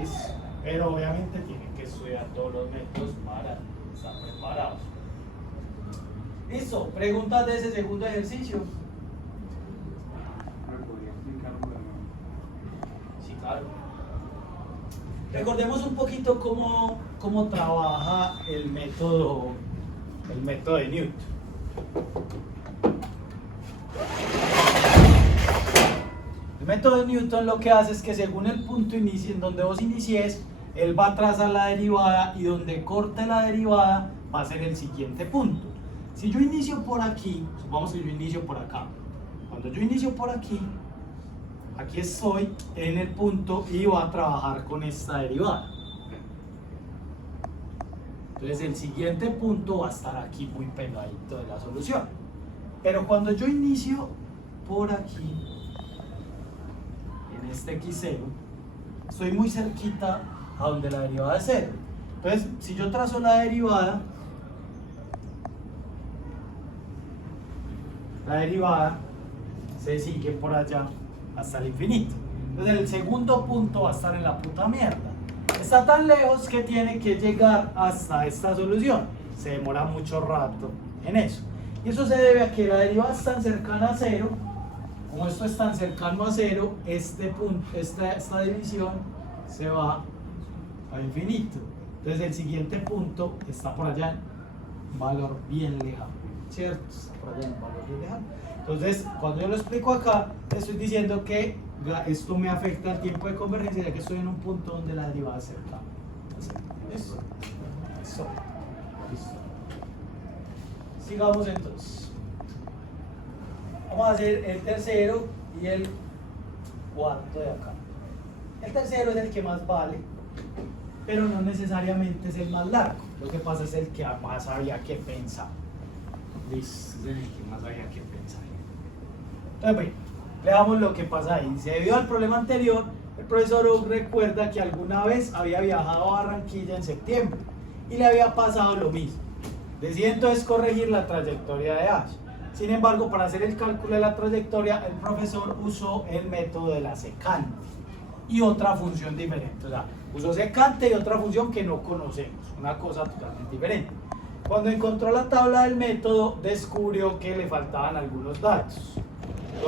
¿Listo? Pero obviamente tienen que estudiar todos los métodos para estar preparados. Listo, preguntas de ese segundo ejercicio. ¿Me podría explicarlo de nuevo? Sí, claro. Recordemos un poquito cómo trabaja el método de Newton. El método de Newton lo que hace es que según el punto en donde vos inicies, él va a trazar la derivada y donde corte la derivada va a ser el siguiente punto. Si yo inicio por aquí, supongamos que yo inicio por acá. Cuando yo inicio por aquí, aquí estoy en el punto y voy a trabajar con esta derivada. Entonces el siguiente punto va a estar aquí muy pegadito de la solución. Pero cuando yo inicio por aquí, en este x0, estoy muy cerquita a donde la derivada es 0. Entonces, si yo trazo la derivada se sigue por allá hasta el infinito. Entonces el segundo punto va a estar en la puta mierda. Está tan lejos que tiene que llegar hasta esta solución. Se demora mucho rato en eso. Y eso se debe a que la derivada es tan cercana a 0. Como esto es tan cercano a 0, este punto, esta división se va a infinito. Entonces el siguiente punto está por allá en un valor bien lejano, ¿cierto? Está por allá en un valor bien lejano. Entonces, cuando yo lo explico acá, estoy diciendo que esto me afecta al tiempo de convergencia, ya que estoy en un punto donde la derivada es cercana. ¿Listo? Listo. Sigamos entonces. Vamos a hacer el tercero y el cuarto de acá. El tercero es el que más vale, pero no necesariamente es el más largo. Lo que pasa es el que más había que pensar. Listo, es el que más había que pensar. Entonces, bueno, veamos lo que pasa ahí. Dice, debido al problema anterior, el profesor Oak recuerda que alguna vez había viajado a Barranquilla en septiembre y le había pasado lo mismo. Decide entonces corregir la trayectoria de Ash. Sin embargo, para hacer el cálculo de la trayectoria, el profesor usó el método de la secante y otra función diferente. O sea, usó secante y otra función que no conocemos, una cosa totalmente diferente. Cuando encontró la tabla del método, descubrió que le faltaban algunos datos.